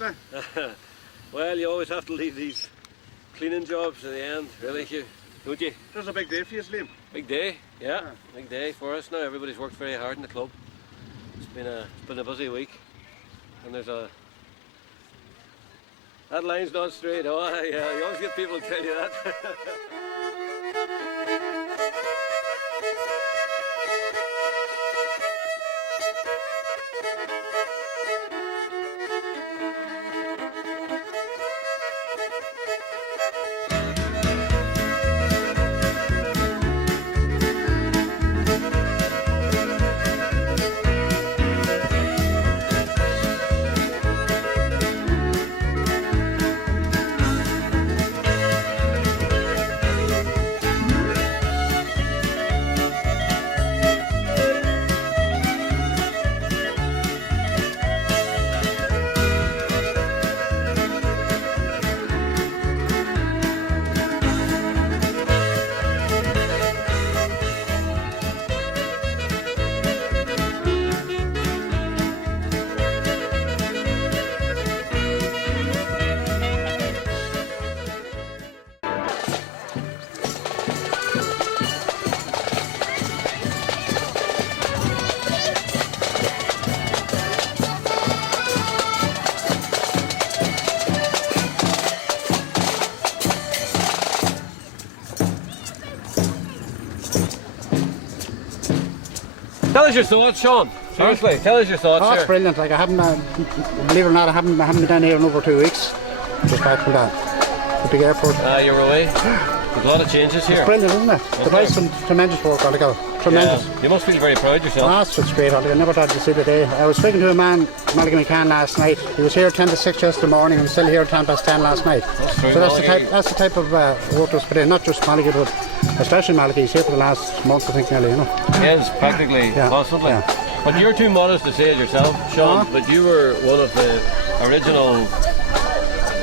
like that? Well, you always have to leave these cleaning jobs in the end, really, Hugh, don't you? This is a big day for you, Liam. Big day, yeah. Big day for us now. Everybody's worked very hard in the club. It's been a busy week, and there's a... That line's not straight. Oh, yeah, you always get people to tell you that. Tell us your thoughts, Sean. Seriously, tell us your thoughts. Oh, it's brilliant. Like I haven't, believe it or not, I haven't been down here in over 2 weeks. Just back from the big airport. You were away. There's a lot of changes here. It's brilliant, isn't it? Okay. The place some tremendous work altogether. Tremendous. Yeah. You must feel very proud yourself. Oh, it's great. I never thought to see the day. I was speaking to a man, Mulligan McCann, last night. He was here 10 to 6 yesterday morning and still here at 10 past 10 last night. That's true. So that's the type of work that's put in, not just Mulligan, but especially Mulligan. He's here for the last month, I think, nearly, you know. Yes, practically constantly. Yeah. But you're too modest to say it yourself, Sean, but you were one of the original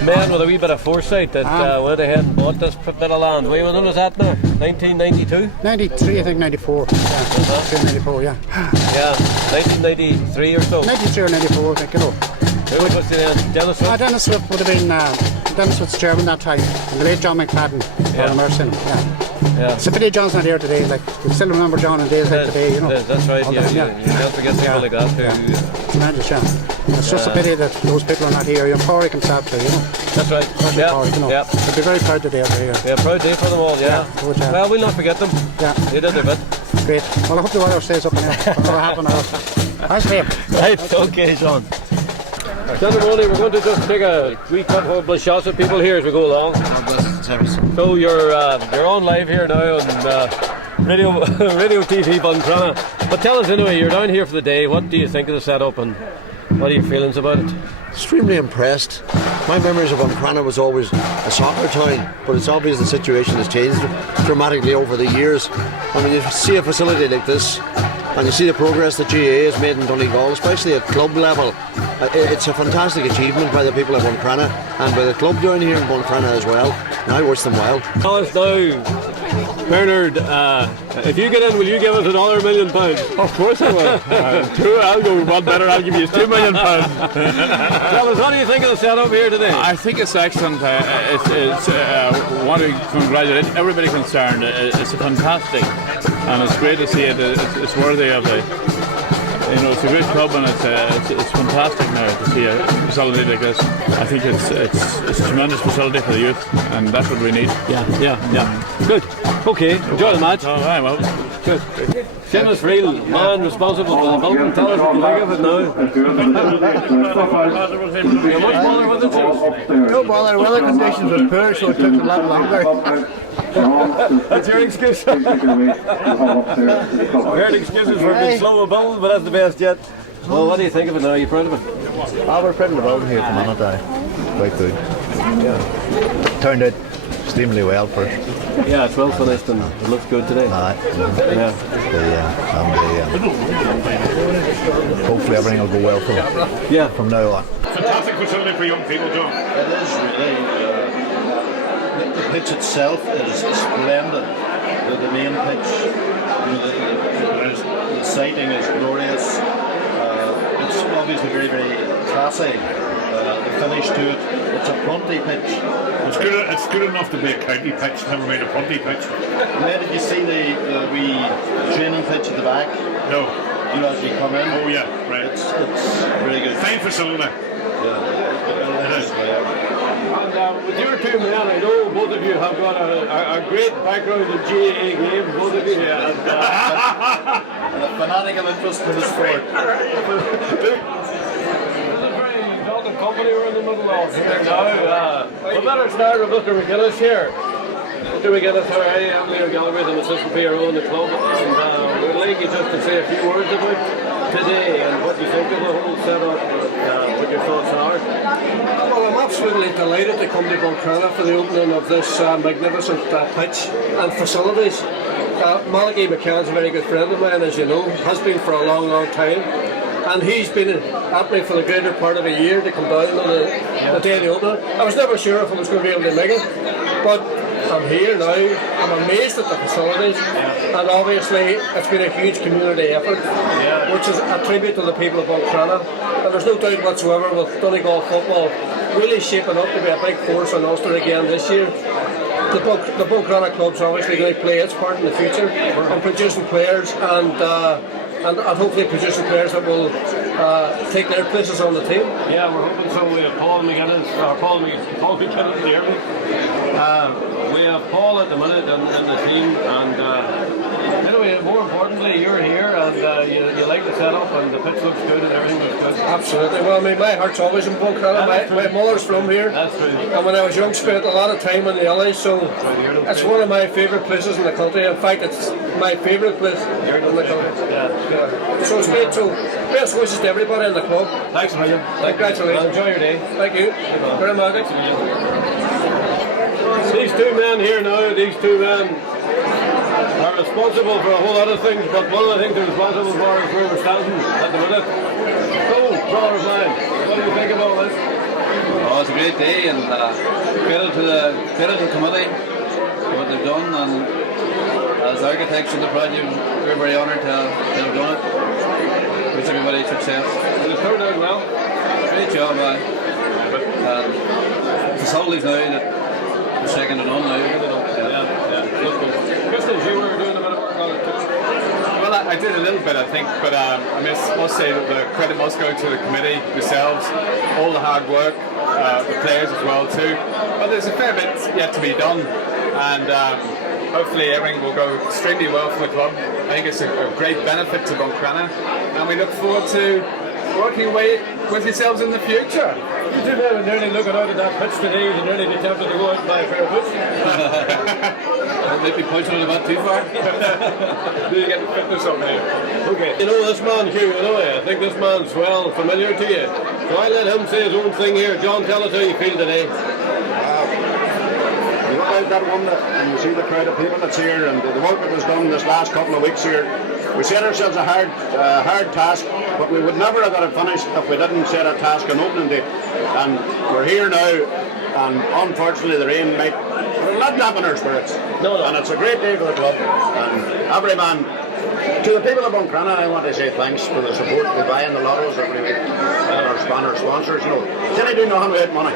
men with a wee bit of foresight that went ahead and bought this bit of land. When was that now? 1992? 93, I think, 94. Yeah, 94, yeah. Yeah, 1993 or so. 93 or 94, I think, you know. Who was the Dennis Swift? Dennis Swift would have been Dennis Swift's chairman that time. And the late John McFadden, for Merson. Yeah. It's a pity John's not here today. Like, we still remember John in days like today, you know. That's right, you can't forget people like that too. Tremendous, It's just a pity that those people are not here. You know, Corey comes out there, you know. That's right. Corey, you know. I'd be very proud today they're here. Yeah, proud day for them all, well, we'll not forget them. Yeah. They did their bit. Great. Well, I hope the weather stays up in here for another half an hour. Thanks, Liam. Right, okay, Sean. Gentlemen, we're going to just take a wee couple of shots at people here as we go along. So you're on live here now on radio TV Buncrana. But tell us anyway, you're down here for the day. What do you think of the setup and what are your feelings about it? Extremely impressed. My memories of Buncrana was always a soccer town, but it's obvious the situation has changed dramatically over the years. I mean, you see a facility like this and you see the progress that GAA has made in Donegal, especially at club level. It's a fantastic achievement by the people of Buncrana and by the club down here in Buncrana as well. And I wish them well. Tell us now, Bernard, if you get in, will you give us another £1 million? Of course I will. I'll go one better, I'll give you £2 million. Tell us, what do you think of the setup here today? I think it's excellent. I want to congratulate everybody concerned. It's fantastic and it's great to see it. It's worthy of it. You know, it's a good club and it's fantastic now to see a facility like this. I think it's a tremendous facility for the youth and that's what we need. Yeah. Good. Okay, enjoy the match. Oh, I will. Good. Seamus Friel, man responsible for the building. Tell us what you think of it now. Much bother with it, Seamus? No bother. Weather conditions were poor, so it took a lot longer. That's your excuse. I've heard excuses for being slow of build, but that's the best yet. Well, what do you think of it now? Are you proud of it? We're proud of the building here from Monday. Quite good. Yeah. Turned out extremely well first. Yeah, it's well finished and it looks good today. Hopefully everything will go well for them from now on. Fantastic facility for young people, John. It is really. The pitch itself is splendid. The main pitch, the sighting is glorious. It's obviously very, very classy. the finish to it. It's a Prunty pitch. It's good enough to be a county pitch, never mind a Prunty pitch. Where did you see the wee training pitch at the back? No. You know, as you come in. Oh yeah, right. It's really good. Fine facility. Yeah. It is. And with your two men, I know both of you have got a great background in GAA games, both of you. And a fanatical interest in the sport. Company we're in the middle of here now. We better start with Mr. McGuinness here. Mr. McGuinness, I am Leo Gallagher, the assistant PRO in the club, and we'd like you just to say a few words about today and what you think of the whole setup, what your thoughts are. Well, I'm absolutely delighted to come to Buncrana for the opening of this magnificent pitch and facilities. Malachi McCann's a very good friend of mine, as you know, has been for a long, long time. And he's been at me for the greater part of a year to come down on the day of the opening. I was never sure if I was going to be able to make it, but I'm here now. I'm amazed at the facilities, and obviously it's been a huge community effort, which is a tribute to the people of Buncrana. And there's no doubt whatsoever with Donegal football really shaping up to be a big force in Ulster again this year. The Buncrana club's obviously going to play its part in the future in producing players and hopefully producing players that will take their places on the team. Yeah, we're hoping so. We have Paul McGuinness, Paul McGuinness here. We have Paul at the minute in the team, and anyway, more importantly, you're here and you like the setup and the pitch looks good and everything looks good. Absolutely. Well, I mean, my heart's always in Buncrana. My mother's from here. That's true. And when I was young, spent a lot of time in the Illy, so it's one of my favourite places in the country. In fact, it's my favourite place in the country. Yeah. So it's great. So best wishes to everybody in the club. Thanks, William. Congratulations. Enjoy your day. Thank you very much. These two men here now, these two men are responsible for a whole lot of things, but one of the things they're responsible for is where we're standing at the minute. So, brother of mine, what do you think about this? Oh, it's a great day, and credit to the committee for what they've done, and as architects of the project, we're very honoured to have done it. Wish everybody success. It turned out well. Great job, facilities now that are second to none now. Christian, you were doing a bit of work on it too. Well, I did a little bit, I think, but I must say that the credit must go to the committee themselves, all the hard work, the players as well too. But there's a fair bit yet to be done, and hopefully everything will go extremely well for the club. I think it's a great benefit to Buncrana, and we look forward to working with yourselves in the future. You two men were nearly looking out at that pitch today and nearly attempted to go out and buy a pair of boots. Maybe pushing it a bit too far. Do you get the fitness on there? Okay. You know this man, Hugh, I think this man's well familiar to you. So I let him say his own thing here. John, tell us how you feel today. You look out that one and you see the crowd of people that's here and the work that was done this last couple of weeks here. We set ourselves a hard task, but we would never have got it finished if we didn't set a task on opening day. And we're here now, and unfortunately the rain might not dampen our spirits. No. And it's a great day for the club. And every man, to the people of Buncrana, I want to say thanks for the support. We buy in the lottos every week. And our sponsors, you know, they do nothing without money.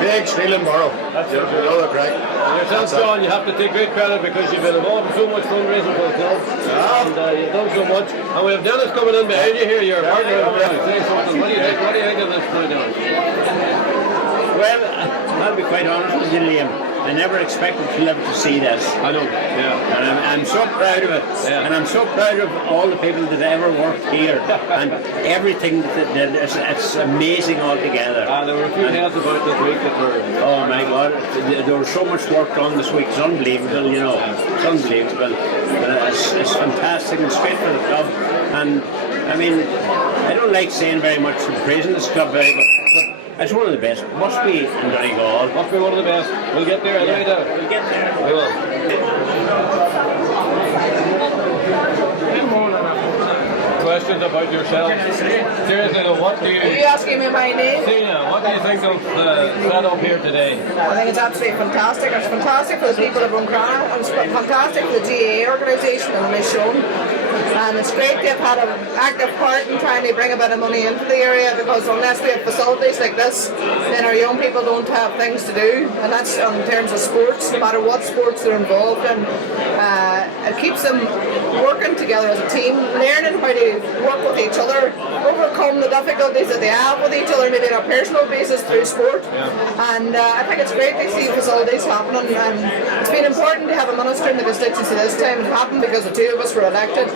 Big, steal and borrow. That's you know the crack. And yourself, John, you have to take great credit because you've been involved in so much fundraising for the club. And you've done so much. And we have Dennis coming in behind you here, your partner. Say something. What do you think of this, Dennis? Well, I'll be quite honest with you, Liam. I never expected to live to see this. I know, yeah. And I'm so proud of it. Yeah. And I'm so proud of all the people that ever worked here. And everything that did, it's amazing altogether. There were a few tales about this week that were... Oh my God, there was so much work done this week. It's unbelievable, you know. It's unbelievable. It's fantastic. It's great for the club. And, I mean, I don't like saying very much and praising this club very much. It's one of the best. Must be in Donegal. Must be one of the best. We'll get there. Yeah, we'll get there. We will. Questions about yourself? Seriously, what do you... Are you asking me my name? Celia, what do you think of the setup here today? I think it's absolutely fantastic. It's fantastic for the people of Buncrana. It's fantastic for the GAA organisation and the mission. And it's great to have had an active part in trying to bring a bit of money into the area, because unless we have facilities like this, then our young people don't have things to do, and that's in terms of sports, no matter what sports they're involved in. It keeps them working together as a team, learning how to work with each other, overcome the difficulties that they have with each other, maybe on a personal basis through sport. And I think it's great to see facilities happening, and it's been important to have a minister in the constituency this time. It happened because the two of us were elected,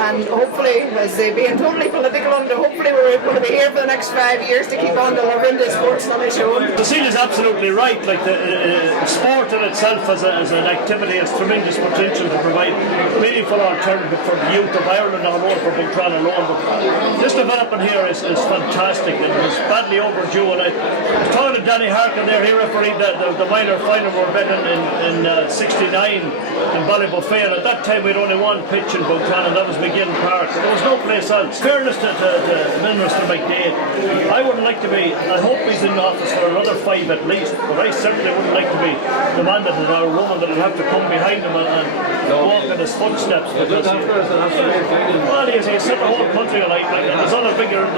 and hopefully, as they being totally political, and hopefully we're going to be here for the next 5 years to keep on delivering the sports that we're showing. Cecile is absolutely right. Like the sport in itself as an activity has tremendous potential to provide meaningful alternative for the youth of Ireland and all for Buncrana alone. But this development here is fantastic and is badly overdue. And I was talking to Danny Harkin there. He refereed the minor final we were betting in '69 in Ballybuffet, and at that time we had only one pitch in Buncrana, and that was McGinn Park. There was no place else. Fairness to Minister McDade, I wouldn't like to be, I hope he's in office for another 5 at least, but I certainly wouldn't like to be the man that would, or woman that would have to come behind him and walk in his footsteps. Well, he's set the whole country alight, and there's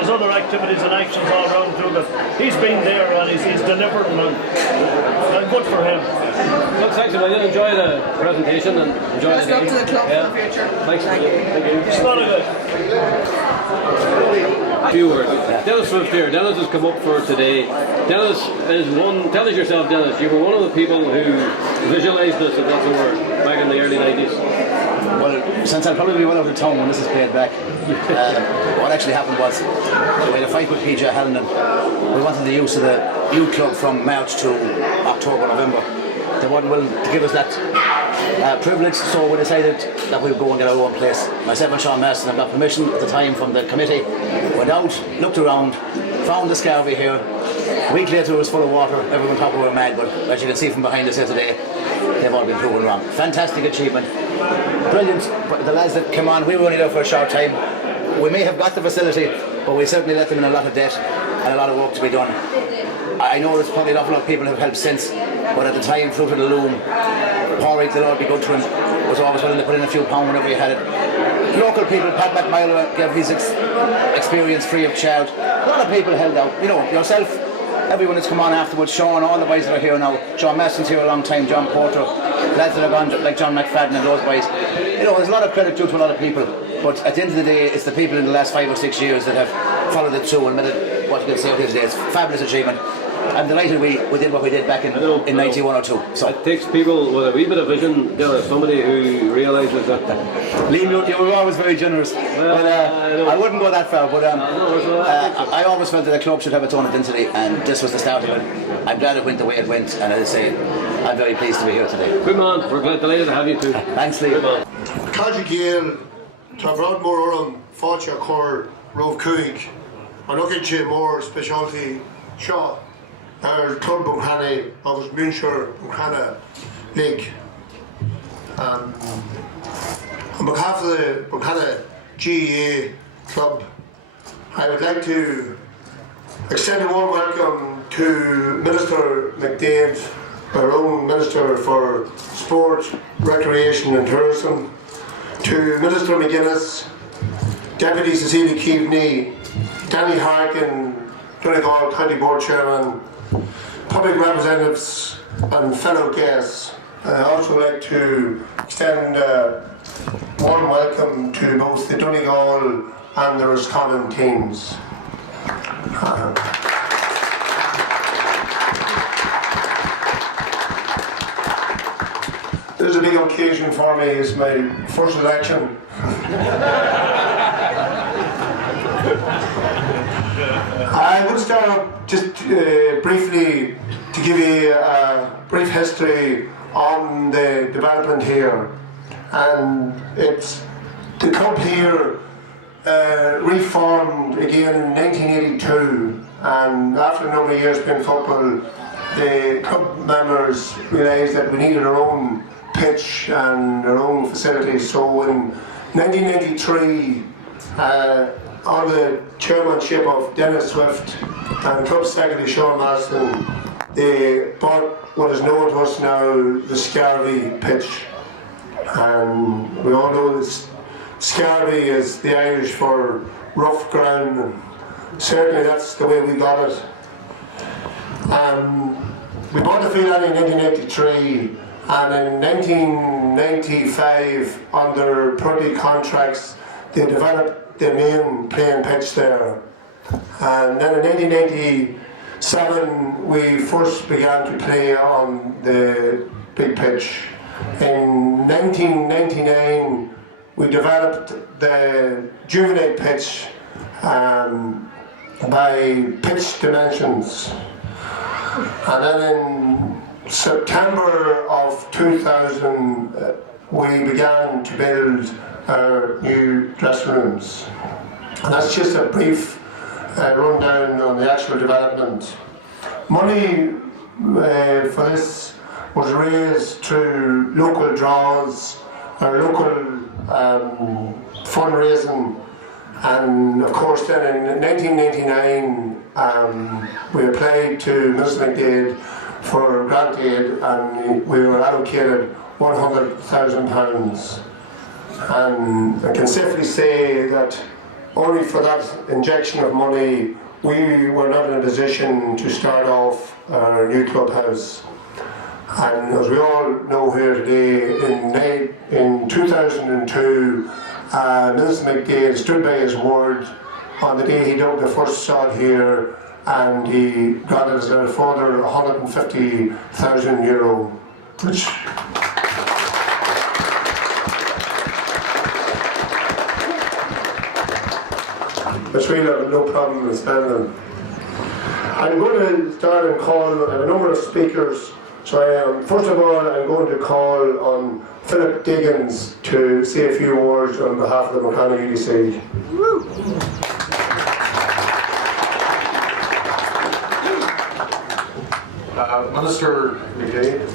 other activities and actions all around too, but he's been there and he's delivered, and good for him. Look, thanks, I did enjoy the presentation and enjoy Best luck to the club for the future. Thanks. Thank you. It's not a good. Few words. Dennis Swift here. Dennis has come up for today. Dennis is one. Tell us yourself, Dennis. You were one of the people who visualised this, if that's a word, back in the early 90s. Well, since I'll probably be well out of town when this is played back, what actually happened was we had a fight with PJ Hellenden. We wanted the use of the youth club from March to October, November. They weren't willing to give us that privilege, so we decided that we would go and get our own place. Myself and Sean Marston had got permission at the time from the committee, went out, looked around, found the Scarvy here. A week later it was full of water, everyone thought we were mad, but as you can see from behind us here today, they've all been proven wrong. Fantastic achievement, brilliant. But the lads that came on, we were only there for a short time. We may have got the facility, but we certainly let them in a lot of debt and a lot of work to be done. I know there's probably an awful lot of people who have helped since, but at the time, Fruit of the Loom, Porrick, the Lord be good to him, was always willing to put in a few pounds whenever he had it. Local people, Pat McMillan gave his experience free of charge. A lot of people held out. You know, yourself, everyone that's come on afterwards, Sean, all the boys that are here now. John Maston's here a long time, John Porter, lads that have gone, like John McFadden and those boys. You know, there's a lot of credit due to a lot of people, but at the end of the day, it's the people in the last 5 or 6 years that have followed it through and made it what you can say here today. It's a fabulous achievement. I'm delighted we did what we did back in 91 or 2. So it takes people with a wee bit of vision, somebody who realises that. Liam, you were always very generous. But, I wouldn't go that far, but I always felt that a club should have its own identity, and this was the start of it. I'm glad it went the way it went, and as I say, I'm very pleased to be here today. Good man, we're glad delighted to have you too. Thanks, Liam. Cáilte Gael, tá brád mór orm fáilte chur Rove Cuig, an ocaidte mór specialty seo. Club Buncrana agus Munster Buncrana League. On behalf of the Buncrana GAA club, I would like to extend a warm welcome to Minister McDade, our own Minister for Sport, Recreation and Tourism, to Minister McGuinness, Deputy Cecilia Keaveney, Danny Harkin, Donegal County Board Chairman, public representatives and fellow guests. I also like to extend a warm welcome to both the Donegal and the Roscommon teams. This is a big occasion for me. It's my first election. I will start off just briefly to give you a brief history on the development here. And it's the club here reformed again in 1982, and after a number of years playing football, the club members realised that we needed our own pitch and our own facilities. So in 1993, under the chairmanship of Dennis Swift and club secretary Sean Marston, they bought what is known to us now the Scarvy pitch. And we all know this Scarby is the Irish for rough ground, and certainly that's the way we got it. We bought the field in 1983, and in 1995, under Purdy contracts, they developed the main playing pitch there. And then in 1997, we first began to play on the big pitch. In 1999, we developed the juvenile pitch by pitch dimensions. And then in September of 2000, we began to build our new dressing rooms. And that's just a brief rundown on the actual development. Money for this was raised through local draws, or local fundraising, and of course then in 1999 we applied to Minister McDade for grant aid, and we were allocated £100,000. And I can safely say that only for that injection of money we were not in a position to start off our new clubhouse. And as we all know here today, in 2002, Minister McDade stood by his word on the day he dug the first sod here, and he granted us a further €150,000, which we have no problem in spending. I'm going to start and call a number of speakers. So first of all, I'm going to call on Philip Diggins to say a few words on behalf of the Buncrana UDC. Minister McDade,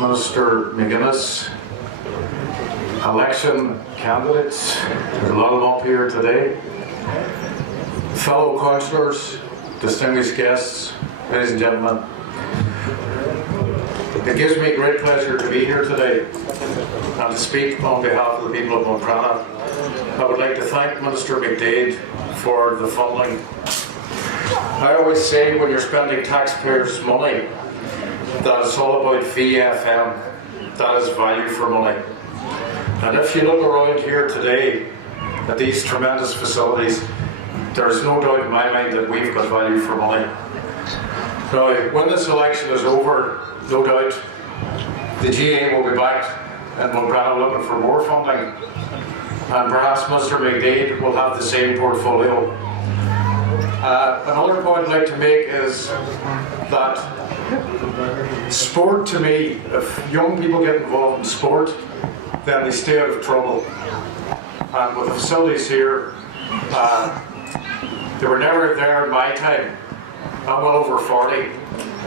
Minister McGuinness, election candidates, there's a lot of them up here today, fellow councillors, distinguished guests, ladies and gentlemen. It gives me great pleasure to be here today and to speak on behalf of the people of Buncrana. I would like to thank Minister McDade for the funding. I always say when you're spending taxpayers' money that it's all about VFM, that is value for money. And if you look around here today at these tremendous facilities, there is no doubt in my mind that we've got value for money. Now, when this election is over, no doubt the GAA will be back in Buncrana looking for more funding, and perhaps Mr McDade will have the same portfolio. Another point I'd like to make is that sport, to me, if young people get involved in sport, then they stay out of trouble. And with the facilities here, they were never there in my time. I'm well over 40.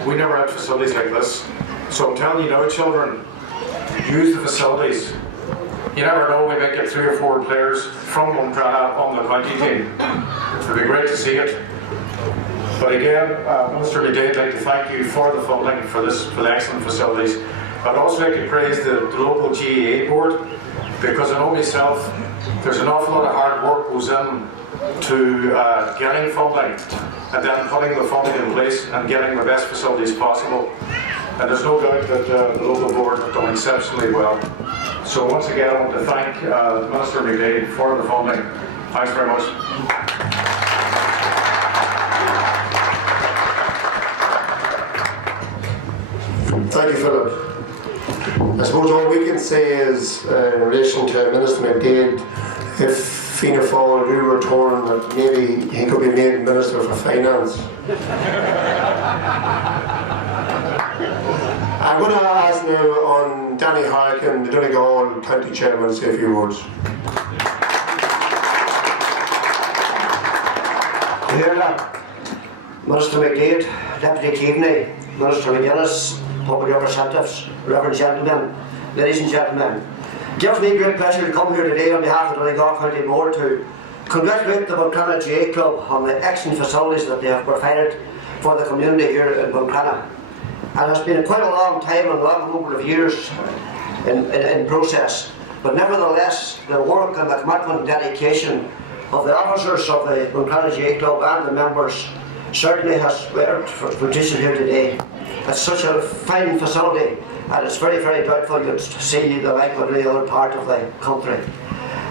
We never had facilities like this. So I'm telling you now, children, use the facilities. You never know, we might get 3 or 4 players from Buncrana on the county team. It would be great to see it. But again, Minister McDade, I'd like to thank you for the funding for the excellent facilities. I'd also like to praise the local GAA board, because I know myself, there's an awful lot of hard work goes in to getting funding and then putting the funding in place and getting the best facilities possible. And there's no doubt that the local board have done exceptionally well. So once again, I want to thank Minister McDade for the funding. Thanks very much. Thank you, Philip. I suppose all we can say is, in relation to Minister McDade, if Fianna Fáil do return, that maybe he could be made Minister for Finance. I'm going to ask now on Danny Harkin, the Donegal County Chairman, to say a few words. Minister McDade, Deputy Keaveney, Minister McGuinness, public representatives, reverend gentlemen, ladies and gentlemen. It gives me great pleasure to come here today on behalf of the Donegal County Board to congratulate the Buncrana GAA Club on the excellent facilities that they have provided for the community here in Buncrana. And it's been quite a long time and a long number of years in process. But nevertheless, the work and the commitment and dedication of the officers of the Buncrana GAA Club and the members certainly has merit for producing here today. It's such a fine facility, and it's very, very doubtful you'd see the like of any other part of the country.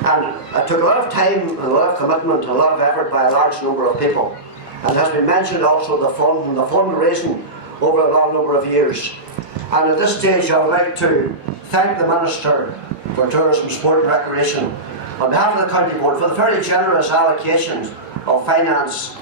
And it took a lot of time and a lot of commitment and a lot of effort by a large number of people. And it has been mentioned also the fundraising over a long number of years. And at this stage I would like to thank the Minister for Tourism, Sport and Recreation on behalf of the County Board for the very generous allocations of finance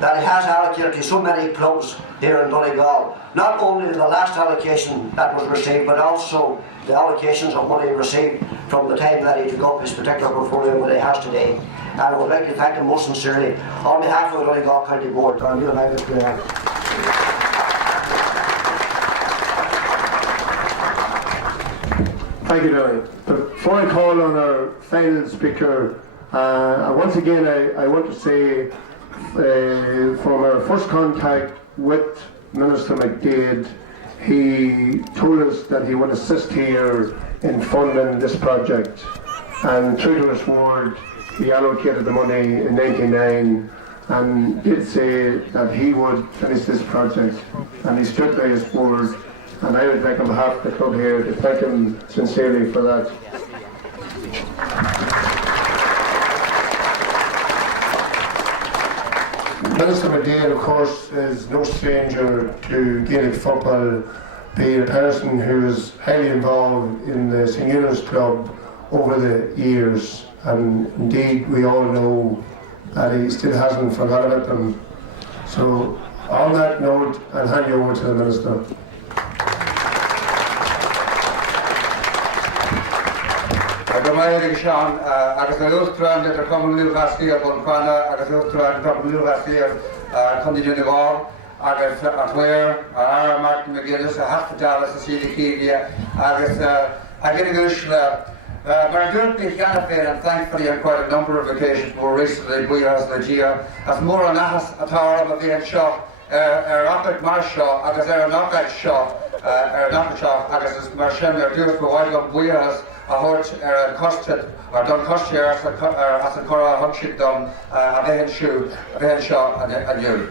that he has allocated to so many clubs here in Donegal. Not only the last allocation that was received, but also the allocations of money received from the time that he took up his particular portfolio that he has today. And I would like to thank him most sincerely on behalf of the Donegal County Board. Thank you, Larry. Before I call on our final speaker, once again I want to say from our first contact with Minister McDade, he told us that he would assist here in funding this project, and true to his word, he allocated the money in '99 and did say that he would finish this project, and he stood by his word. And I would like on behalf of the club here to thank him sincerely for that. Minister McDade, of course, is no stranger to Gaelic football, being a person who is highly involved in the St. Eunice Club over the years. And indeed, we all know that he still hasn't forgotten about them. So, on that note, I'll hand you over to the Minister. Sean, agus an illustrán de Commonwealth Vastí Buncrana, agus illustrán Commonwealth Vastí County Donegal, agus a Clare, Ara Martin McGuinness, a Hospitalis, a City Kedia, agus a Gilligish, but I do it be Ganafin, and thankfully on quite a number of occasions more recently, we as the GAA, as more an ahas a tower of a vein shot, Rocket Marshall, agus an Rocket shot, agus is Marshem, do it for white on Buiras. A hort costed or done cost here as a Cora Hutchik done a vein shot and you.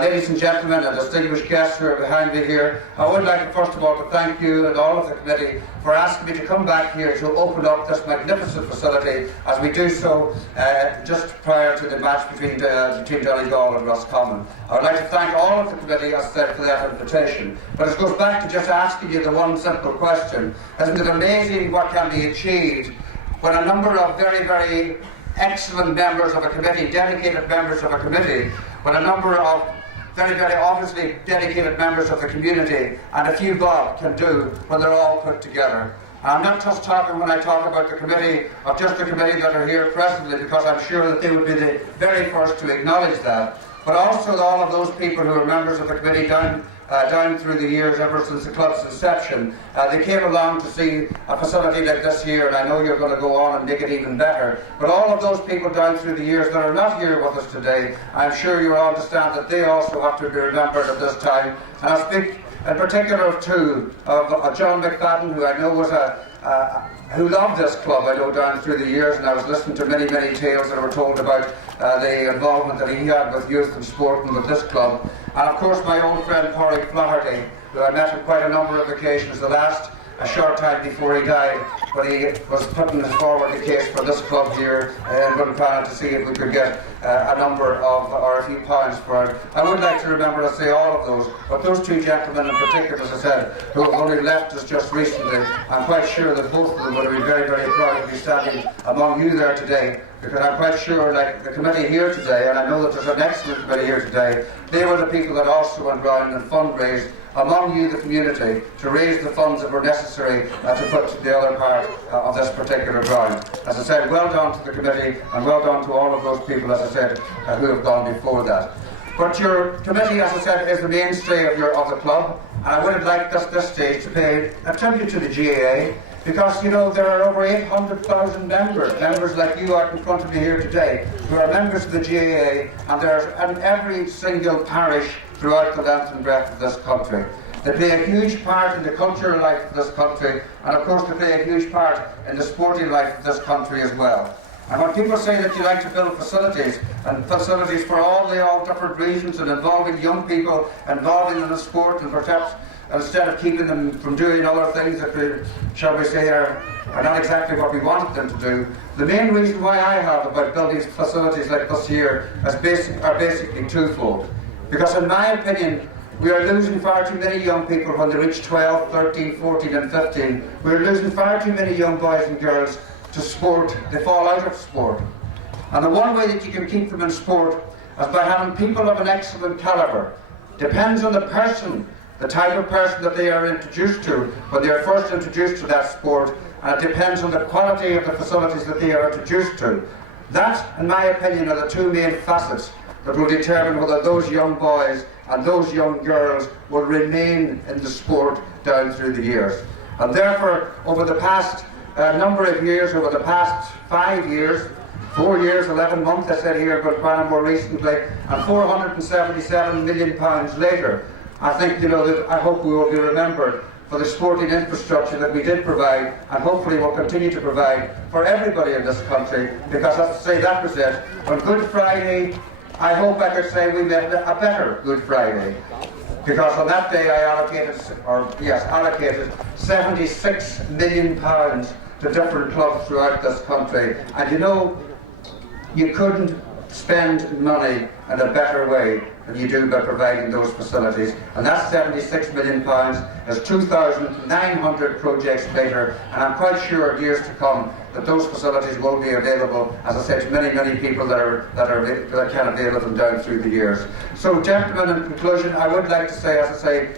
Ladies and gentlemen and distinguished guests who are behind me here, I would like first of all to thank you and all of the committee for asking me to come back here to open up this magnificent facility as we do so just prior to the match between Donegal and Roscommon. I would like to thank all of the committee, as I said, for that invitation. But it goes back to just asking you the one simple question: isn't it amazing what can be achieved when a number of very, very excellent members of a committee, dedicated members of a committee, when a number of very, very obviously dedicated members of the community and a few bob can do when they're all put together. And I'm not just talking when I talk about the committee, of just the committee that are here presently, because I'm sure that they would be the very first to acknowledge that, but also all of those people who are members of the committee down through the years, ever since the club's inception. They came along to see a facility like this here, and I know you're going to go on and make it even better. But all of those people down through the years that are not here with us today, I'm sure you all understand that they also have to be remembered at this time. And I speak in particular of John McFadden, who I know was who loved this club, I know, down through the years, and I was listening to many, many tales that were told about the involvement that he had with youth and sport and with this club. And of course my old friend Pádraig Flaherty, who I met on quite a number of occasions, a short time before he died, when he was putting forward the case for this club here in Buncrana to see if we could get a number of, or a few pounds for it. I would like to remember to say all of those, but those two gentlemen in particular, as I said, who have only left us just recently, I'm quite sure that both of them would be very, very proud to be standing among you there today, because I'm quite sure, like the committee here today, and I know that there's an excellent committee here today, they were the people that also went round and fundraised among you, the community, to raise the funds that were necessary to put to the other part of this particular ground. As I said, well done to the committee and well done to all of those people, as I said, who have gone before that. But your committee, as I said, is the mainstay of the club, and I would like at this stage to pay a tribute to the GAA, because you know there are over 800,000 members like you out in front of me here today, who are members of the GAA, and there's in every single parish throughout the length and breadth of this country. They play a huge part in the cultural life of this country, and of course they play a huge part in the sporting life of this country as well. And when people say that you like to build facilities, and facilities for all different reasons, and involving young people, involving them in sport, and perhaps instead of keeping them from doing other things that we, shall we say, are not exactly what we wanted them to do, the main reason why I have about building facilities like this here are basically twofold. Because in my opinion, we are losing far too many young people when they reach 12, 13, 14 and 15. We are losing far too many young boys and girls to sport. They fall out of sport. And the one way that you can keep them in sport is by having people of an excellent calibre. Depends on the person, the type of person that they are introduced to when they are first introduced to that sport, and it depends on the quality of the facilities that they are introduced to. That, in my opinion, are the two main facets that will determine whether those young boys and those young girls will remain in the sport down through the years. And therefore, over the past number of years, over the past 5 years, 4 years, 11 months, I said here, but more recently, and £477 million later, I think, that I hope we will be remembered for the sporting infrastructure that we did provide, and hopefully will continue to provide for everybody in this country, because as I say, that was it. On Good Friday, I hope I could say we made a better Good Friday, because on that day I allocated £76 million to different clubs throughout this country. And you couldn't spend money in a better way than you do by providing those facilities. And that £76 million is 2,900 projects later, and I'm quite sure years to come that those facilities will be available, as I said, to many, many people that can avail of them down through the years. So, gentlemen, in conclusion, I would like to say, as I say,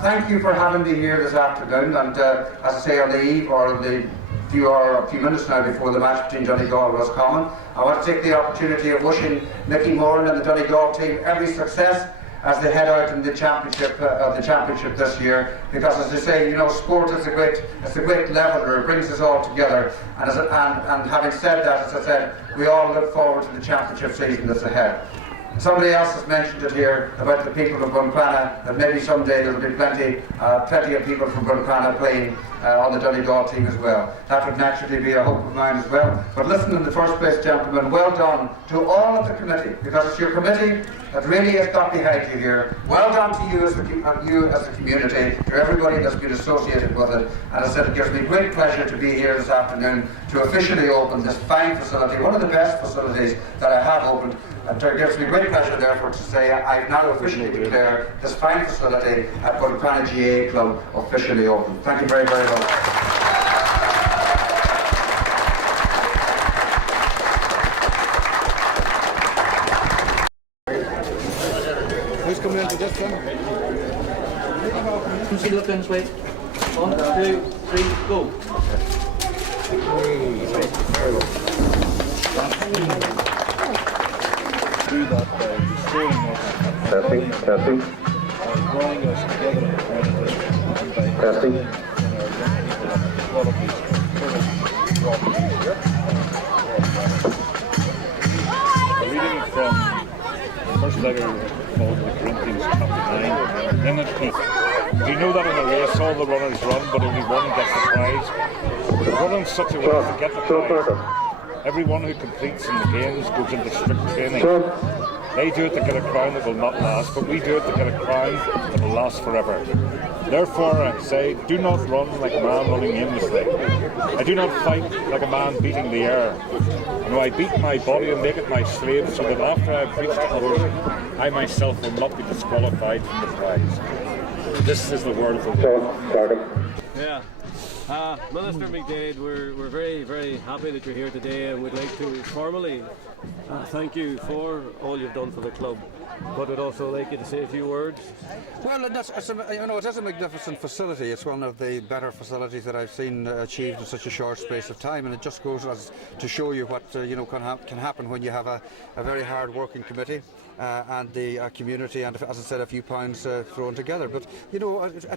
thank you for having me here this afternoon, and as I say, on the eve or on the a few minutes now before the match between Donegal and Roscommon, I want to take the opportunity of wishing Mickey Moran and the Donegal team every success as they head out in the championship this year. Because, as I say, sport is a great leveller. It brings us all together. And having said that, as I said, we all look forward to the championship season that's ahead. Somebody else has mentioned it here about the people of Buncrana, that maybe someday there will be plenty of people from Buncrana playing on the Donegal team as well. That would naturally be a hope of mine as well. But listen, in the first place, gentlemen, well done to all of the committee, because it's your committee that really has got behind you here. Well done to you as the community, to everybody that's been associated with it. And as I said, it gives me great pleasure to be here this afternoon to officially open this fine facility, one of the best facilities that I have opened. And it gives me great pleasure, therefore, to say I now officially declare this fine facility at Buncrana GAA Club officially open. Thank you very, very much. Who's coming into this one? See the pins, wait. 1, 2, 3, go. Do that by destroying what Testing. drawing us together and by Testing. Reading from the first letter called the Corinthians chapter 9, then it says, "We know that in a race all the runners run, but only one gets the prize. We run in such a way as to get the prize. Everyone who competes in the games goes into strict training. They do it to get a crown that will not last, but we do it to get a crown that will last forever. Therefore, I say, do not run like a man running aimlessly. I do not fight like a man beating the air. No, I beat my body and make it my slave, so that after I have preached to others, I myself will not be disqualified from the prize." This is the word of the Lord. Yeah. Minister McDade, we're very, very happy that you're here today, and we'd like to formally thank you for all you've done for the club, but we'd also like you to say a few words. Well, it is a magnificent facility. It's one of the better facilities that I've seen achieved in such a short space of time, and it just goes to show you what can happen when you have a very hard-working committee and the community, and as I said, a few pounds thrown together. But it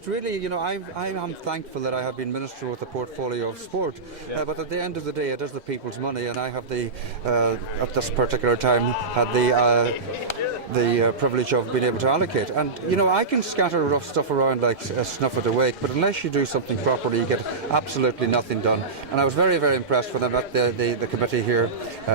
really, I am thankful that I have been ministering master with the portfolio of sport. But at the end of the day, it is the people's money, and I have at this particular time, had the privilege of being able to allocate. And I can scatter rough stuff around like snuff at a wake, but unless you do something properly, you get absolutely nothing done. And I was very, very impressed when I met the committee here,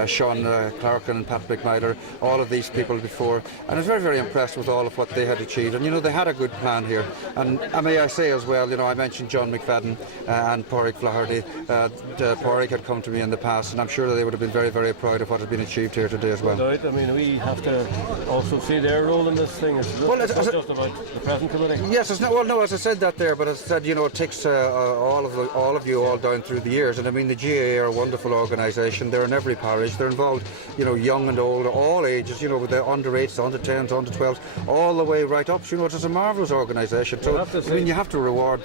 Sean Clark and Pat McNider, all of these people before, and I was very, very impressed with all of what they had achieved. And they had a good plan here. And may I say as well, I mentioned John McFadden and Pádraig Flaherty. Pádraig had come to me in the past, and I'm sure that they would have been very, very proud of what has been achieved here today as well. No doubt. I mean, we have to also see their role in this thing. It's not just about the present committee. Yes, it's not. Well, no, as I said that there, but as I said, it takes all of you all down through the years. And I mean, the GAA are a wonderful organisation. They're in every parish. They're involved, young and old, all ages. With the under 8s, under 10s, under 12s, all the way right up. It's a marvellous organisation. So you have to reward,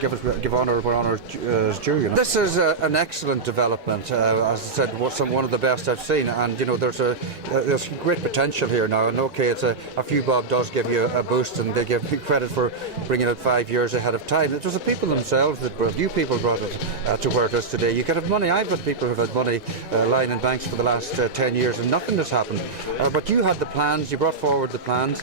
give honour where honour is due. This is an excellent development. As I said, one of the best I've seen. And there's great potential here now. And okay, it's a few bob does give you a boost, and they give me credit for bringing it 5 years ahead of time. It was the people themselves that brought it to where it is today. You could have money. I've got people who've had money lying in banks for the last 10 years, and nothing has happened. But you had the plans. You brought forward the plans.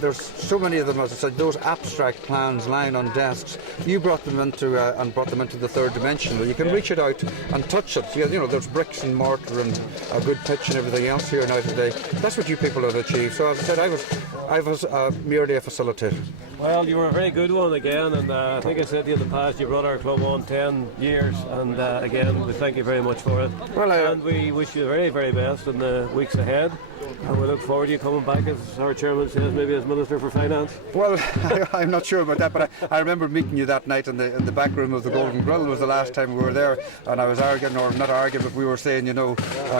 There's so many of them, as I said, those abstract plans lying on desks. You brought them into the third dimension, where you can reach it out and touch it. There's bricks and mortar and a good pitch and everything else here now today. That's what you people have achieved. So as I said, I was merely a facilitator. Well, you were a very good one again, and I think I said to you in the past, you brought our club on 10 years, and again, we thank you very much for it. And we wish you the very, very best in the weeks ahead, and we look forward to you coming back, as our chairman says, maybe as Minister for Finance. Well, I'm not sure about that, but I remember meeting you that night in the back room of the Golden Grill. It was the last time we were there, and I was arguing, or not arguing, but we were saying,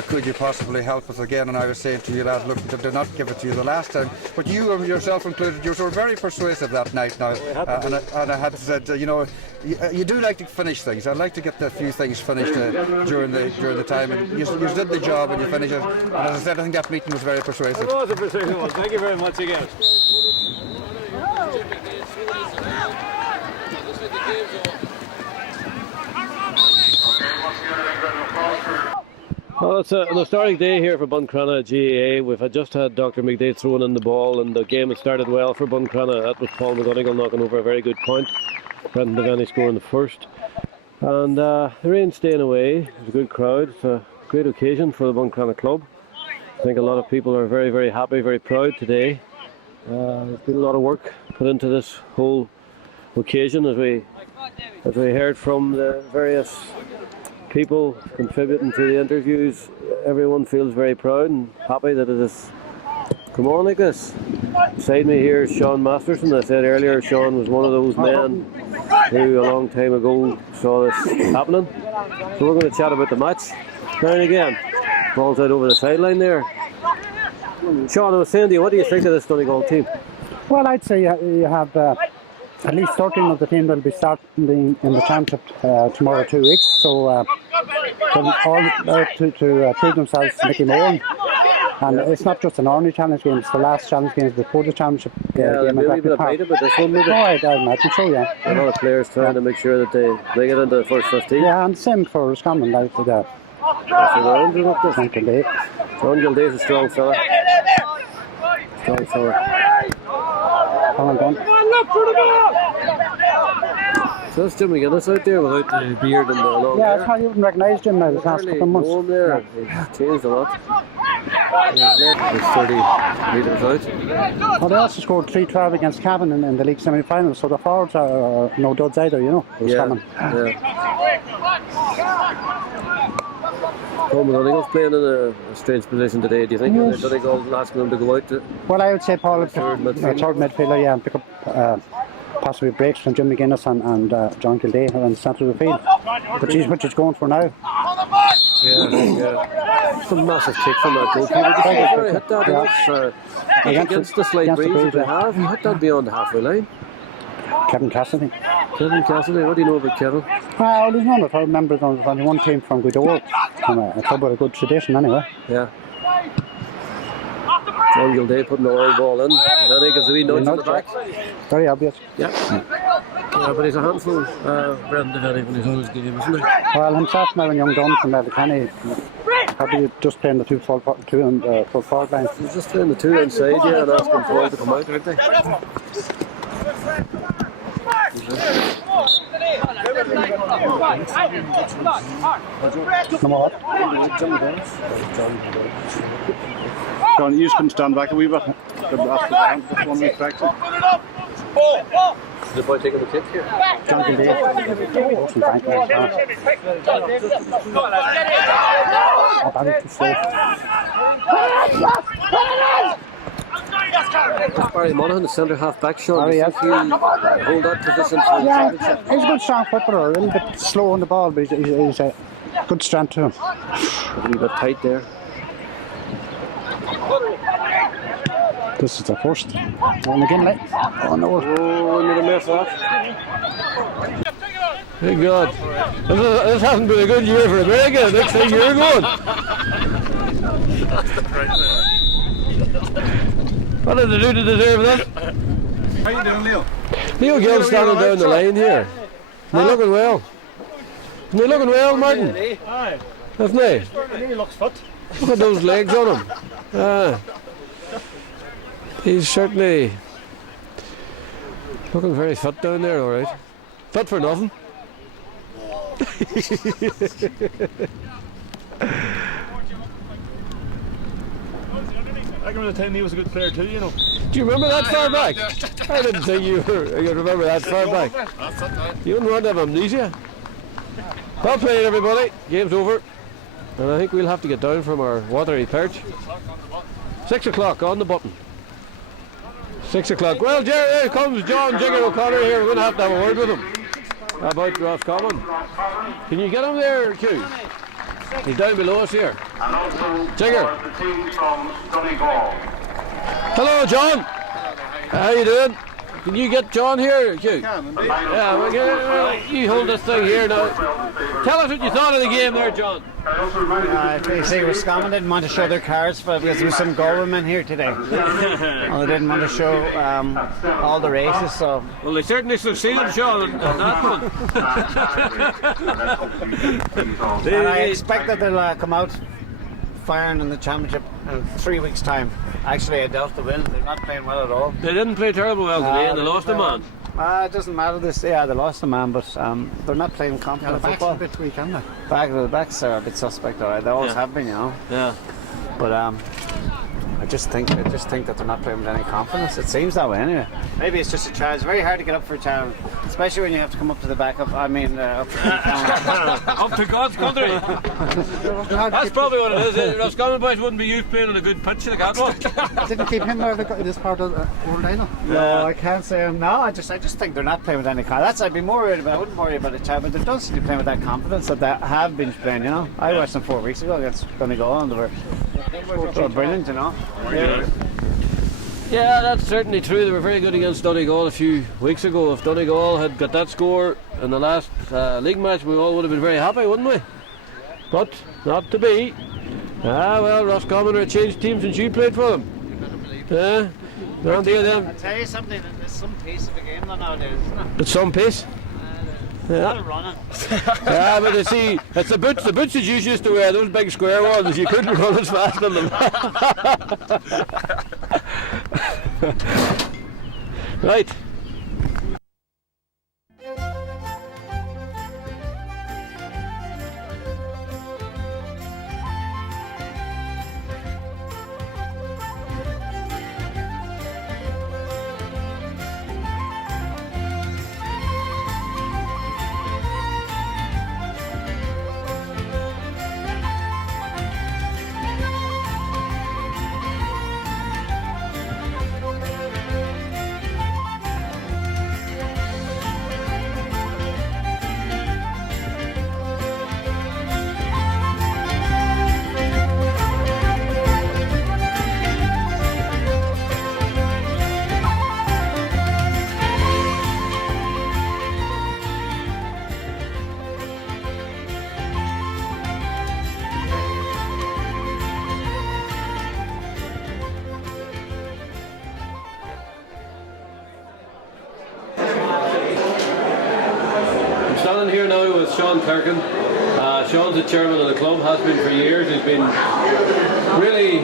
could you possibly help us again? And I was saying to you, lads, look, they did not give it to you the last time, but you yourself included, you were very persuasive that night now, and I had said, you do like to finish things. I'd like to get a few things finished during the time, and you did the job and you finished it. And as I said, I think that meeting was very persuasive. It was a persuasive one. Thank you very much again. Well, it's an historic day here for Buncrana GAA. We've just had Dr. McDade throwing in the ball, and the game has started well for Buncrana. That was Paul McGonigal knocking over a very good point. Brendan Devaney scoring the first. And the rain staying away. It's a good crowd. It's a great occasion for the Buncrana club. I think a lot of people are very, very happy, very proud today. There's been a lot of work put into this whole occasion, as we heard from the various people contributing to the interviews. Everyone feels very proud and happy that it is come on like this. Beside me here is Sean Masterson. I said earlier, Sean was one of those men who a long time ago saw this happening. So we're going to chat about the match now and again. Ball's out over the sideline there. Sean, I was saying to you, what do you think of this Donegal team? Well, I'd say you have at least 13 of the team will be starting in the championship tomorrow 2 weeks. So they're all out to prove themselves Mickey Moore. And it's not just an ordinary challenge game, it's the last challenge games before the championship game. There'll be a wee bit of bite about this one, maybe? Oh, I'd imagine so, yeah. A lot of players trying to make sure that they get into the first 15. Yeah, and same for Scotland, like for that. John Gilday's a strong fella. Strong fella. Come on, gone. So that's Jim McGuinness out there without the beard and the long hair. Yeah, that's how you wouldn't recognise Jim now this last couple of months. There. He's changed a lot. He's 30 metres out. Well, they also scored 3-12 against Cavan in the league semi-final, so the forwards are no duds either, Yeah. Paul McGonigal's playing in a strange position today, do you think? Yes. Donegal asking him to go out? Well, I would say Paul is third midfielder, yeah, and pick up possibly breaks from Jim McGuinness and John Gilday in the centre of the field, which is going for now. Yeah. It's a massive kick from that goalkeeper. He hit that against the slight breeze that they have. He hit that beyond the halfway line. Kevin Cassidy. What do you know about Kevin? Well, he's none of our members on only one team from Guido, from a club with a good tradition anyway. Yeah. John Gilday putting the all ball in. And then he gives a wee nudge in the back. Very obvious. Yeah. Yeah, but he's a handful, Brendan, when he's on his game, isn't he? Well, himself now and young Dunn from Letterkenny, probably just playing the two and full forward line. He's just playing the two inside, yeah, and asking Paul to come out, aren't they? Come on. John, you just couldn't stand back a wee bit. Just 1 week practice. Is the boy taking the kick here? John can be. Awesome, thank you. Barry Monaghan, the centre half back, Sean. Oh, yes. He'll hold that position for the championship. He's a good strong footballer, a little bit slow on the ball, but he's a good strength to him. A little bit tight there. This is the first. And again, like, oh no. Oh, another mess off. Thank God. This hasn't been a good year for America. Next thing you're going. What did they do to deserve that? How you doing, Leo? Leo Gill's standing down the line here. They're looking well. They're looking well, Martin. Haven't they? He looks fit. Look at those legs on him. He's certainly looking very fit down there, all right. Fit for nothing. I can remember the time he was a good player too, you know. Do you remember that far back? I didn't think you remember that far back. You wouldn't want to have amnesia. Well played, everybody. Game's over. And I think we'll have to get down from our watery perch. 6 o'clock on the button. 6 o'clock. Well, here comes John Jigger O'Connor here. We're going to have a word with him about Roscommon. Can you get him there, Q? He's down below us here. Jigger. Hello, John. How you doing? Can you get John here, Q? Yeah, you hold this thing here now. Tell us what you thought of the game there, John. They say Roscommon didn't want to show their cards because there was some goalwomen here today. Well, they didn't want to show all the races, so... Well, they certainly succeeded, Sean, on that one. And I expect that they'll come out firing in the championship in 3 weeks' time. Actually, I doubt they will. They're not playing well at all. They didn't play terribly well today, and they lost a man. It doesn't matter. They lost a man, but they're not playing confident football. The back's a bit weak, aren't they? The backs are a bit suspect, all right. They always have been, you know. Yeah. But I just think that they're not playing with any confidence. It seems that way anyway. Maybe it's just a challenge. It's very hard to get up for a challenge, especially when you have to come up to the backup. I mean, up to up to God's country. That's probably what it is. Roscommon boys wouldn't be used playing on a good pitch like that one. Didn't keep him there this part of the world either. No, I can't say. No, I just think they're not playing with any confidence. I'd be more worried about. I wouldn't worry about a child, but they don't seem to be playing with that confidence that they have been playing. You know, I watched them 4 weeks ago against Donegal, and they were brilliant. You know. Yeah, that's certainly true. They were very good against Donegal a few weeks ago. If Donegal had got that score in the last league match, we all would have been very happy, wouldn't we? But not to be. Well, Roscommon are a changed team since you played for them. I'll tell you something, there's some pace of the game nowadays, isn't it? It's some pace. Yeah. Running. Yeah, but you see, it's the boots that you used to wear, those big square ones, you couldn't run as fast on them. Right. standing here now with Sean Clerkin. Sean's the chairman of the club, has been for years. He's been really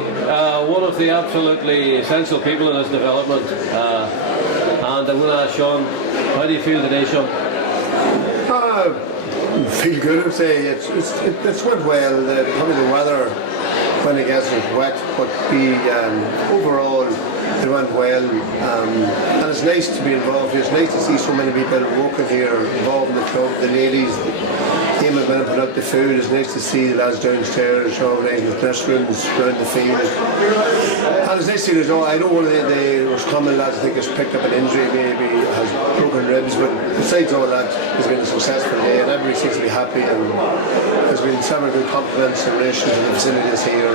one of the absolutely essential people in this development. And I'm going to ask Sean, how do you feel today, Sean? Feel good, I'd say. It's went well. Probably the weather when it gets wet, but overall it went well. And it's nice to be involved here. It's nice to see so many people working here, involved in the club, the ladies. Came and went and put out the food. It's nice to see the lads downstairs organising the dress rooms around the field. And it's nice to see there's I know one of the common lads I think has picked up an injury, maybe has broken ribs, but besides all that, it's been a successful day and everybody seems to be happy, and there's been several good compliments in relation to the facilities here.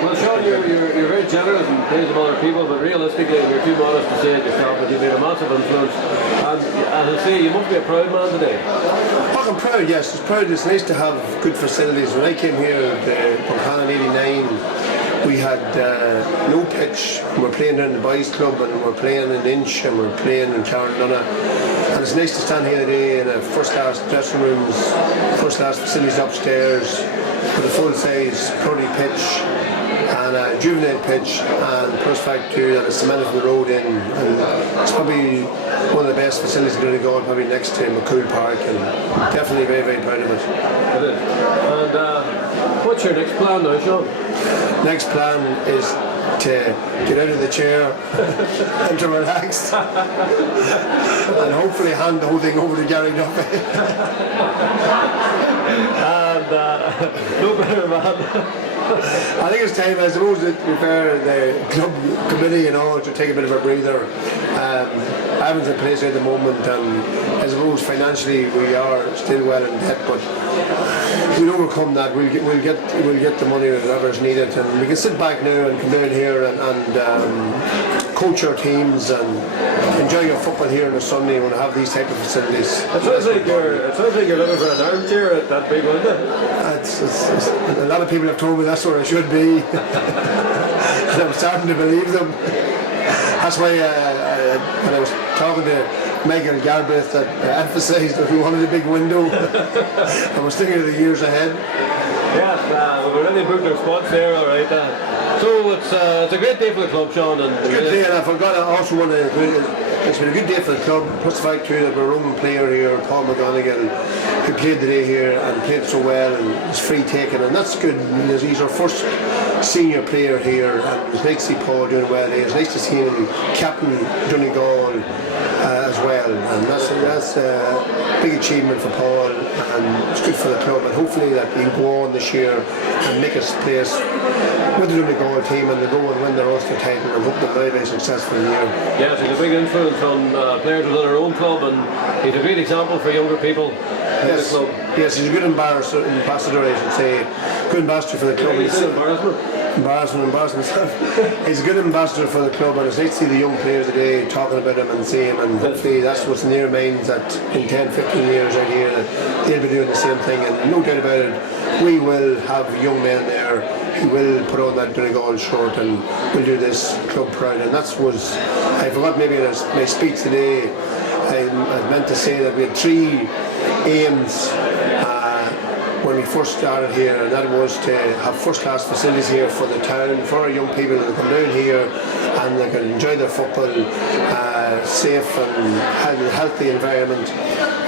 Well, Sean, you're very generous and praising other people, but realistically, you're too modest to say it yourself, but you've been a massive influence. And as I say, you must be a proud man today. Oh, I'm proud, yes. It's proud. It's nice to have good facilities. When I came here in Buncrana in '89, we had no pitch. We were playing down the boys' club, and we were playing in Inch, and we were playing in Carndonagh. And it's nice to stand here today in a first-class dressing rooms, first-class facilities upstairs, with a full-size Prody pitch and a juvenile pitch, and plus fact too that it's cemented from the road in, and it's probably one of the best facilities in Donegal, probably next to McCool Park, and definitely very, very proud of it. It is. And what's your next plan now, Sean? Next plan is to get out of the chair and to relax and hopefully hand the whole thing over to Gary Duffy. And no better man. I think it's time, I suppose, to be fair, the club committee and all to take a bit of a breather. Everything's in place at the moment, and I suppose financially we are still well in debt, but we'll overcome that. We'll get the money whatever is needed, and we can sit back now and come down here and coach our teams and enjoy your football here on a Sunday when we have these type of facilities. It sounds like you're looking for an armchair at that big window. A lot of people have told me that's where I should be, and I'm starting to believe them. That's why when I was talking to Michael Galbraith, that emphasised that we wanted a big window. I was thinking of the years ahead. Yes, we've already booked our spots there, all right. So it's a great day for the club, Sean. And good day, and I forgot, I also want to. It's been a good day for the club, plus the fact too that we're a Roman player here, Paul McGonigal, who played the day here and played so well and was free taken, and that's good. He's our first senior player here, and it's nice to see Paul doing well here. It's nice to see him captain Donegal as well, and that's a big achievement for Paul, and it's good for the club, and hopefully that he'll go on this year and make his place with the Donegal team, and they'll go and win their Ulster title, and hope they're very, very successful in the year. Yes, he's a big influence on players within our own club, and he's a great example for younger people in the club. Yes, he's a good ambassador, I should say. Good ambassador for the club. Embarrassment. He's a good ambassador for the club, and it's nice to see the young players today talking about him and seeing him, and hopefully that's what's in their minds, that in 10-15 years out here that they'll be doing the same thing, and no doubt about it, we will have young men there who will put on that Donegal shirt and will do this club proud, and that's was, I forgot maybe in my speech today, I meant to say that we had 3 aims when we first started here, and that was to have first-class facilities here for the town, for our young people to come down here and they can enjoy their football, safe and healthy environment.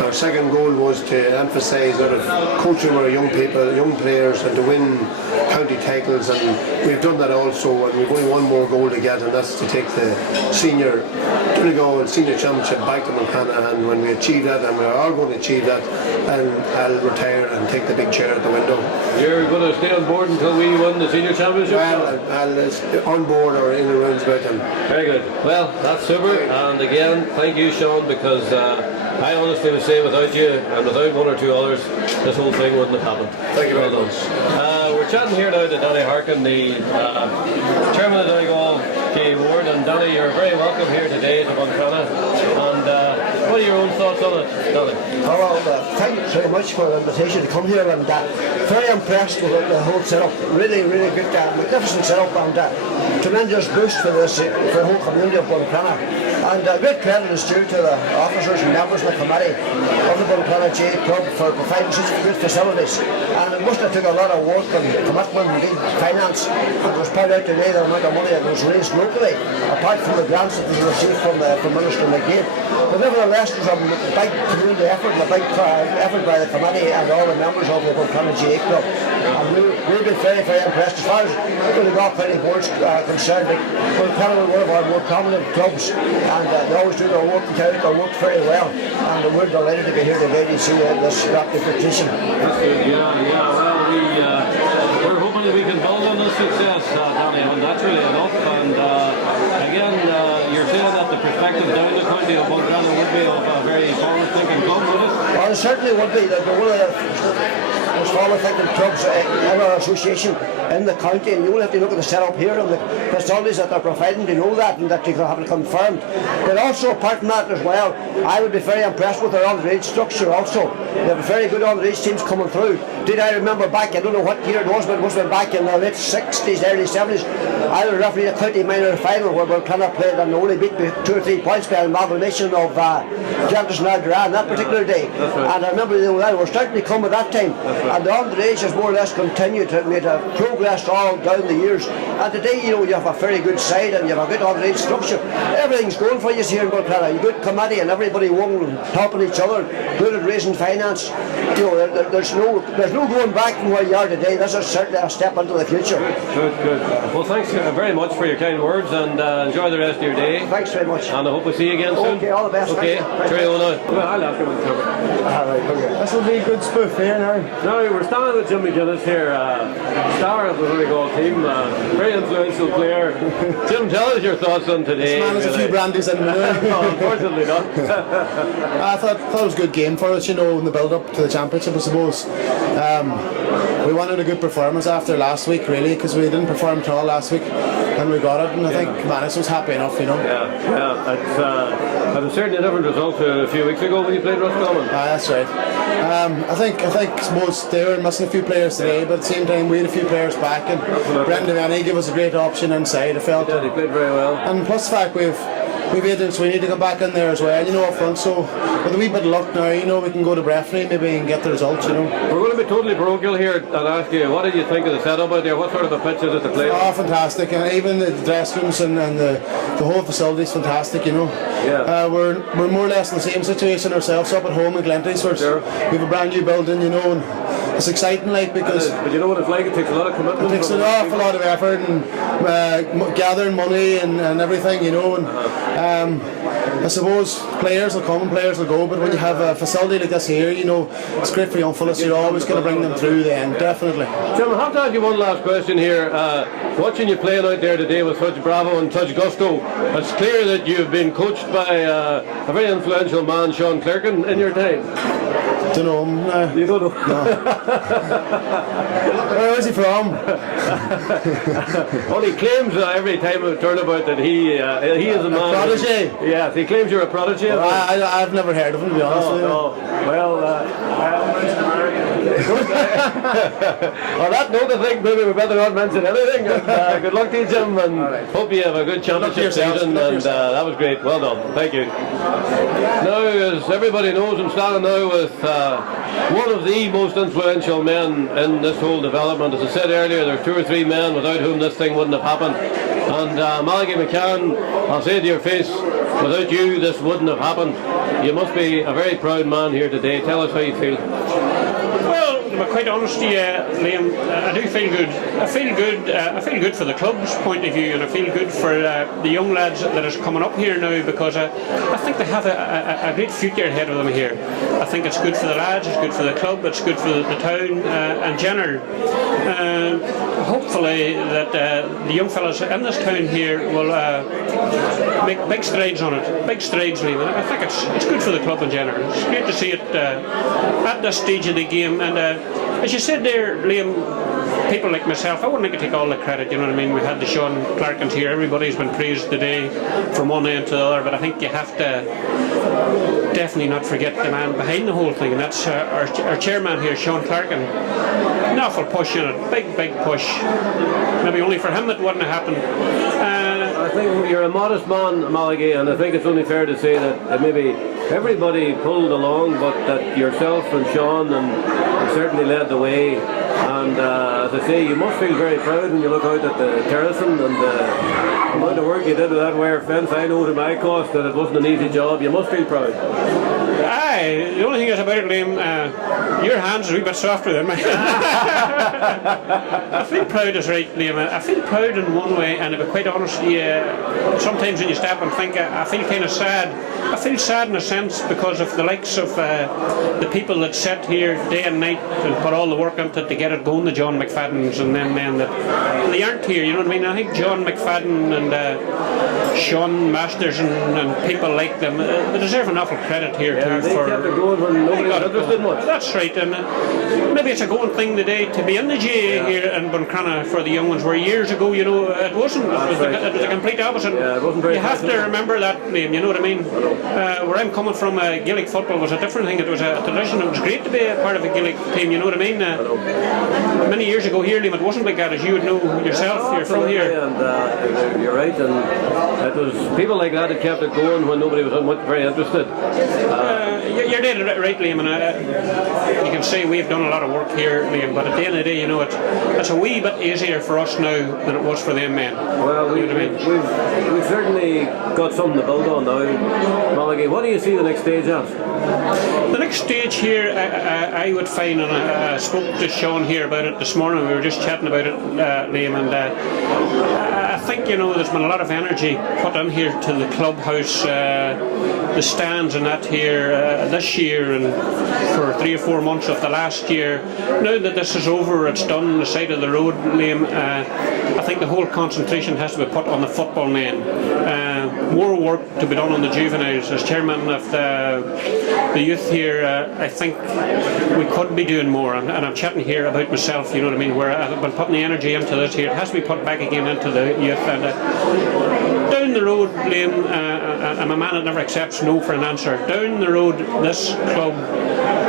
Our second goal was to emphasise that coaching our young people, young players, and to win county titles, and we've done that also, and we've only one more goal to get, and that's to take the senior Donegal Senior Championship back to Buncrana, and when we achieve that, and we are going to achieve that, then I'll retire and take the big chair at the window. You're going to stay on board until we win the Senior Championship? Well, I'll on board or in the rounds about them. Very good. Well, that's super, and again, thank you, Sean, because I honestly would say without you and without one or two others, this whole thing wouldn't have happened. Thank you very much. We're chatting here now to Danny Harkin, the chairman of Donegal GAA Ward, and Danny, you're very welcome here today to Buncrana. And what are your own thoughts on it, Danny? Oh, well, thank you very much for the invitation to come here, and very impressed with the whole setup. Really, really good, magnificent setup, and tremendous boost for this, for the whole community of Buncrana. And great credit is due to the officers and members of the committee of the Buncrana GAA Club for providing such good facilities. And it must have took a lot of work and commitment and good finance. And it was pointed out today the amount of money that was raised locally, apart from the grants that was received from Minister McGee. But nevertheless, there's a big community effort and a big effort by the committee and all the members of the Buncrana GAA Club. And we'll be very, very impressed. As far as the GAA County Board's concerned, Buncrana is one of our more prominent clubs, and they always do their work and carry out their work very well. And we're delighted to be here today to see this ratification. That's good, yeah. Well, we're hoping that we can build on this success, Danny, and that's really enough. And again, you're saying that the perspective down the county of Buncrana would be of a very forward-thinking club, would it? Well, it certainly would be. They're one of the most forward-thinking clubs in our association in the county, and you only have to look at the setup here and the facilities that they're providing to know that, and that you can have it confirmed. But also, apart from that as well, I would be very impressed with their underage structure also. They have very good underage teams coming through. Did I remember back, I don't know what year it was, but it must have been back in the late 60s, early 70s, I was refereeing a county minor final where Buncrana played and only beat by 2 or 3 points by an amalgamation of Jefferson and GAA on that particular day. And I remember they were starting to come at that time. And the underage has more or less continued to make a progress all down the years. And today, you have a very good side and you have a good underage structure. Everything's going for you here in Buncrana. You good committee and everybody working helping each other, good at raising finance. There's no going back from where you are today. This is certainly a step into the future. Good. Well, thanks very much for your kind words, and enjoy the rest of your day. Thanks very much. And I hope we see you again soon. Okay, all the best. Okay, cheerio now. Well, I'll ask him to cover. This will be a good spoof here now. Now, we're standing with Jim McGuinness here, star of the Donegal team, very influential player. Jim, tell us your thoughts on today. This man has a few brandies in the No, unfortunately not. I thought it was a good game for us, in the build-up to the championship, I suppose. We wanted a good performance after last week, really, because we didn't perform at all last week, and we got it, and I think Manus was happy enough, Yeah, it's certainly a different result to a few weeks ago when you played Roscommon. That's right. I think suppose they were missing a few players today, but at the same time we had a few players back, and Brendan Devanney gave us a great option inside, I felt. Yeah, he played very well. And plus the fact we've Aidan Sweeney to come back in there as well, up front, so with a wee bit of luck now, we can go to Breffney maybe and get the result, We're going to be totally parochial here and ask you, what did you think of the setup out there? What sort of a pitch is it to play? Oh, fantastic, and even the dressing rooms and the whole facility is fantastic, Yeah. We're more or less in the same situation ourselves up at home in Glenties, where we have a brand new building, and it's exciting, because... But you know what it's like, it takes a lot of commitment. It takes an awful lot of effort and gathering money and everything, and I suppose players will come and players will go, but when you have a facility like this here, it's great for young fellas. You're always going to bring them through the end, definitely. Jim, I have to ask you one last question here. Watching you playing out there today with such bravo and such gusto, it's clear that you've been coached by a very influential man, Sean Clerkin, in your time. Don't know him. No. You don't know? No. Where is he from? Well, he claims every time of turnabout that he is a man. A prodigy? Yes, he claims you're a prodigy. Well, I've never heard of him, to be honest with you. No. Well, on that note, I think maybe we better not mention anything. And, good luck to you, Jim, and hope you have a good championship season. And that was great. Well done. Thank you. Now, as everybody knows, I'm standing now with one of the most influential men in this whole development. As I said earlier, there's 2 or 3 men without whom this thing wouldn't have happened. And Malachy McCann, I'll say to your face, without you this wouldn't have happened. You must be a very proud man here today. Tell us how you feel. Well, to be quite honest, Liam, I do feel good. I feel good for the club's point of view, and I feel good for the young lads that are coming up here now, because I think they have a great future ahead of them here. I think it's good for the lads, it's good for the club, it's good for the town in general. Hopefully that the young fellas in this town here will make big strides on it. Big strides, Liam. I think it's good for the club in general. It's great to see it at this stage of the game. And as you said there, Liam, people like myself, I wouldn't like to take all the credit, you know what I mean? We had the Sean Clarkins here, everybody's been praised today from one end to the other, but I think you have to definitely not forget the man behind the whole thing, and that's our chairman here, Sean Clarkin. an awful push in it, big push. Maybe only for him it wouldn't have happened. I think you're a modest man, Malachy, and I think it's only fair to say that maybe everybody pulled along, but that yourself and Sean and certainly led the way. And as I say, you must feel very proud when you look out at the terracing and the amount of work you did with that wire fence. I know to my cost that it wasn't an easy job. You must feel proud. Aye, the only thing is about it, Liam, your hands are a wee bit softer than mine. I feel proud is right, Liam. I feel proud in one way, and to be quite honest, sometimes when you stop and think, I feel kind of sad. I feel sad in a sense because of the likes of the people that sit here day and night and put all the work into it to get it going, the John McFaddens and them men that they aren't here, you know what I mean? I think John McFadden and Sean Masters and people like them, they deserve an awful credit here too. They kept it going when nobody was interested much. That's right, and maybe it's a going thing today to be in the GAA here in Buncrana for the young ones, where years ago, you know, it wasn't. It was the complete opposite. It wasn't very you have to remember that, Liam, you know what I mean? Where I'm coming from, Gaelic football was a different thing. It was a tradition. It was great to be a part of a Gaelic team, you know what I mean? Many years ago here, Liam, it wasn't like that, as you would know yourself. You're from here. And you're right, and it was people like that that kept it going when nobody was very interested. You're dead right, Liam, and you can say we've done a lot of work here, Liam, but at the end of the day, you know, it's a wee bit easier for us now than it was for them men. Well, we've certainly got something to build on now. Malachy, what do you see the next stage as? The next stage here, I would find, and I spoke to Sean here about it this morning, we were just chatting about it, Liam, and I think, you know, there's been a lot of energy put in here to the clubhouse, the stands and that here this year and for 3 or 4 months of the last year. Now that this is over, it's done on the side of the road, Liam, I think the whole concentration has to be put on the football men. More work to be done on the juveniles. As chairman of the youth here, I think we could be doing more, and I'm chatting here about myself, you know what I mean, where I've been putting the energy into this here. It has to be put back again into the youth, and down the road, Liam, I'm a man that never accepts no for an answer. Down the road, this club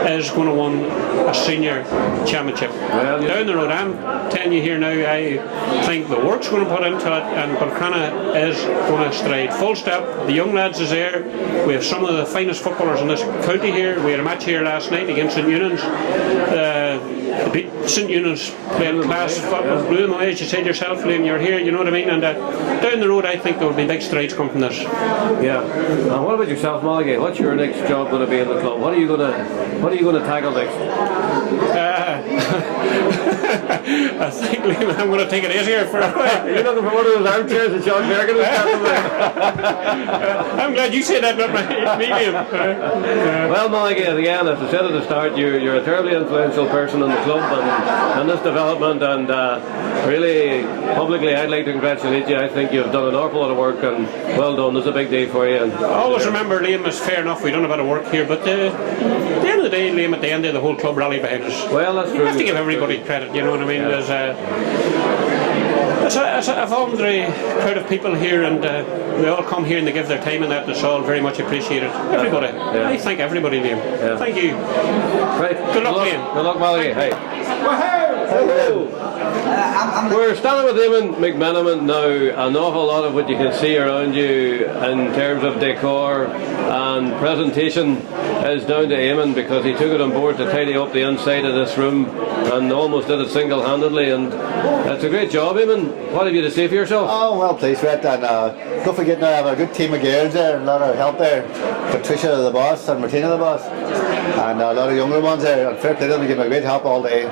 is going to win a senior championship. Well, down the road, I'm telling you here now, I think the work's going to put into it, and Buncrana is going to stride. Full stop. The young lads is there. We have some of the finest footballers in this county here. We had a match here last night against St Eunan's. Beat St Eunan's playing class football, blew them away, as you said yourself, Liam, you're here, you know what I mean, and down the road I think there will be big strides come from this. Yeah. And what about yourself, Malachy? What's your next job going to be in the club? What are you going to tackle next? I think, Liam, I'm going to take it easier for a while. You're looking for one of those armchairs that John Bergen was I'm glad you said that, not me, Liam. Well, Malachy, again, as I said at the start, you're a terribly influential person in the club and this development, and really, publicly, I'd like to congratulate you. I think you've done an awful lot of work, and well done. There's a big day for you. And I always remember, Liam, it's fair enough, we've done a bit of work here, but at the end of the day, Liam, at the end of the whole club rallied behind us. Well, that's true. You have to give everybody credit, you know what I mean? Yeah. There's a voluntary crowd of people here, and they all come here and they give their time, and that's all very much appreciated. Everybody. Yeah. I thank everybody, Liam. Yeah. Thank you. Right. Good luck, Liam. Good luck, Malachy. Hey. We're standing with Eamon McMenamin now. An awful lot of what you can see around you in terms of decor and presentation is down to Eamon, because he took it on board to tidy up the inside of this room and almost did it single-handedly, and it's a great job, Eamon. What have you to say for yourself? Oh, well pleased with it, and don't forget now I have a good team of girls there, a lot of help there. Patricia the boss and Martina the boss, and a lot of younger ones there, and fair play to them, give me great help all day.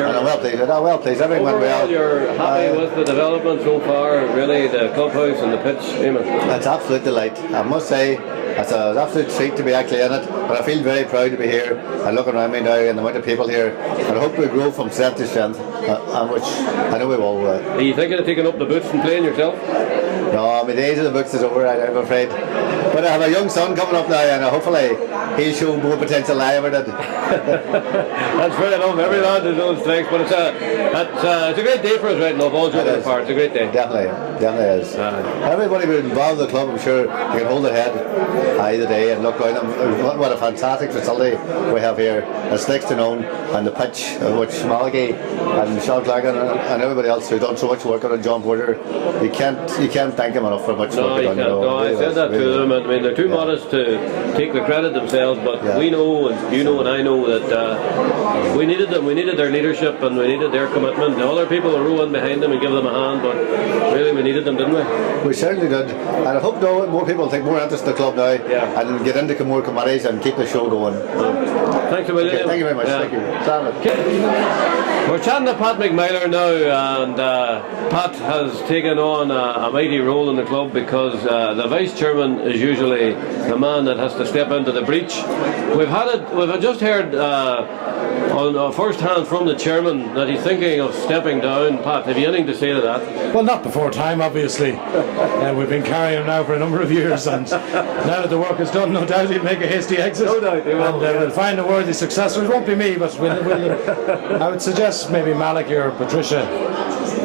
And I'm well pleased, everything went well. You're happy with the development so far, really, the clubhouse and the pitch, Eamon? It's an absolute delight, I must say. It's an absolute treat to be actually in it, but I feel very proud to be here and looking around me now and the amount of people here, and I hope we grow from strength to strength, and which I know we will. Are you thinking of taking up the boots and playing yourself? No, my days of the books is over, I'm afraid. But I have a young son coming up now, and hopefully he'll show more potential than I ever did. That's fair enough. Every lad has his own strengths, but it's a great day for us right now. All joking apart, it's a great day. Definitely is. Everybody who's involved in the club, I'm sure, you can hold their head high today and look around them. What a fantastic facility we have here. It's next to none, and the pitch, which Malachi and Sean Clarkin and everybody else who've done so much work on it, John Porter, you can't thank him enough for much work you done. can't. No, I said that to them. I mean, they're too modest to take the credit themselves, but we know, and you know, and I know that we needed them. We needed their leadership, and we needed their commitment. The other people will row in behind them and give them a hand, but really we needed them, didn't we? We certainly did, and I hope now more people take more interest in the club now, and get into more committees and keep the show going. Thanks a million. Okay, thank you very much. Thank you. We're chatting to Pat McMyler now, and Pat has taken on a mighty role in the club because the vice chairman is usually the man that has to step into the breach. We've just heard on first hand from the chairman that he's thinking of stepping down. Pat, have you anything to say to that? Well, not before time, obviously. We've been carrying him now for a number of years, and now that the work is done, no doubt he'll make a hasty exit. No doubt he will. And we'll find a worthy successor. It won't be me, but I would suggest maybe Malachi or Patricia,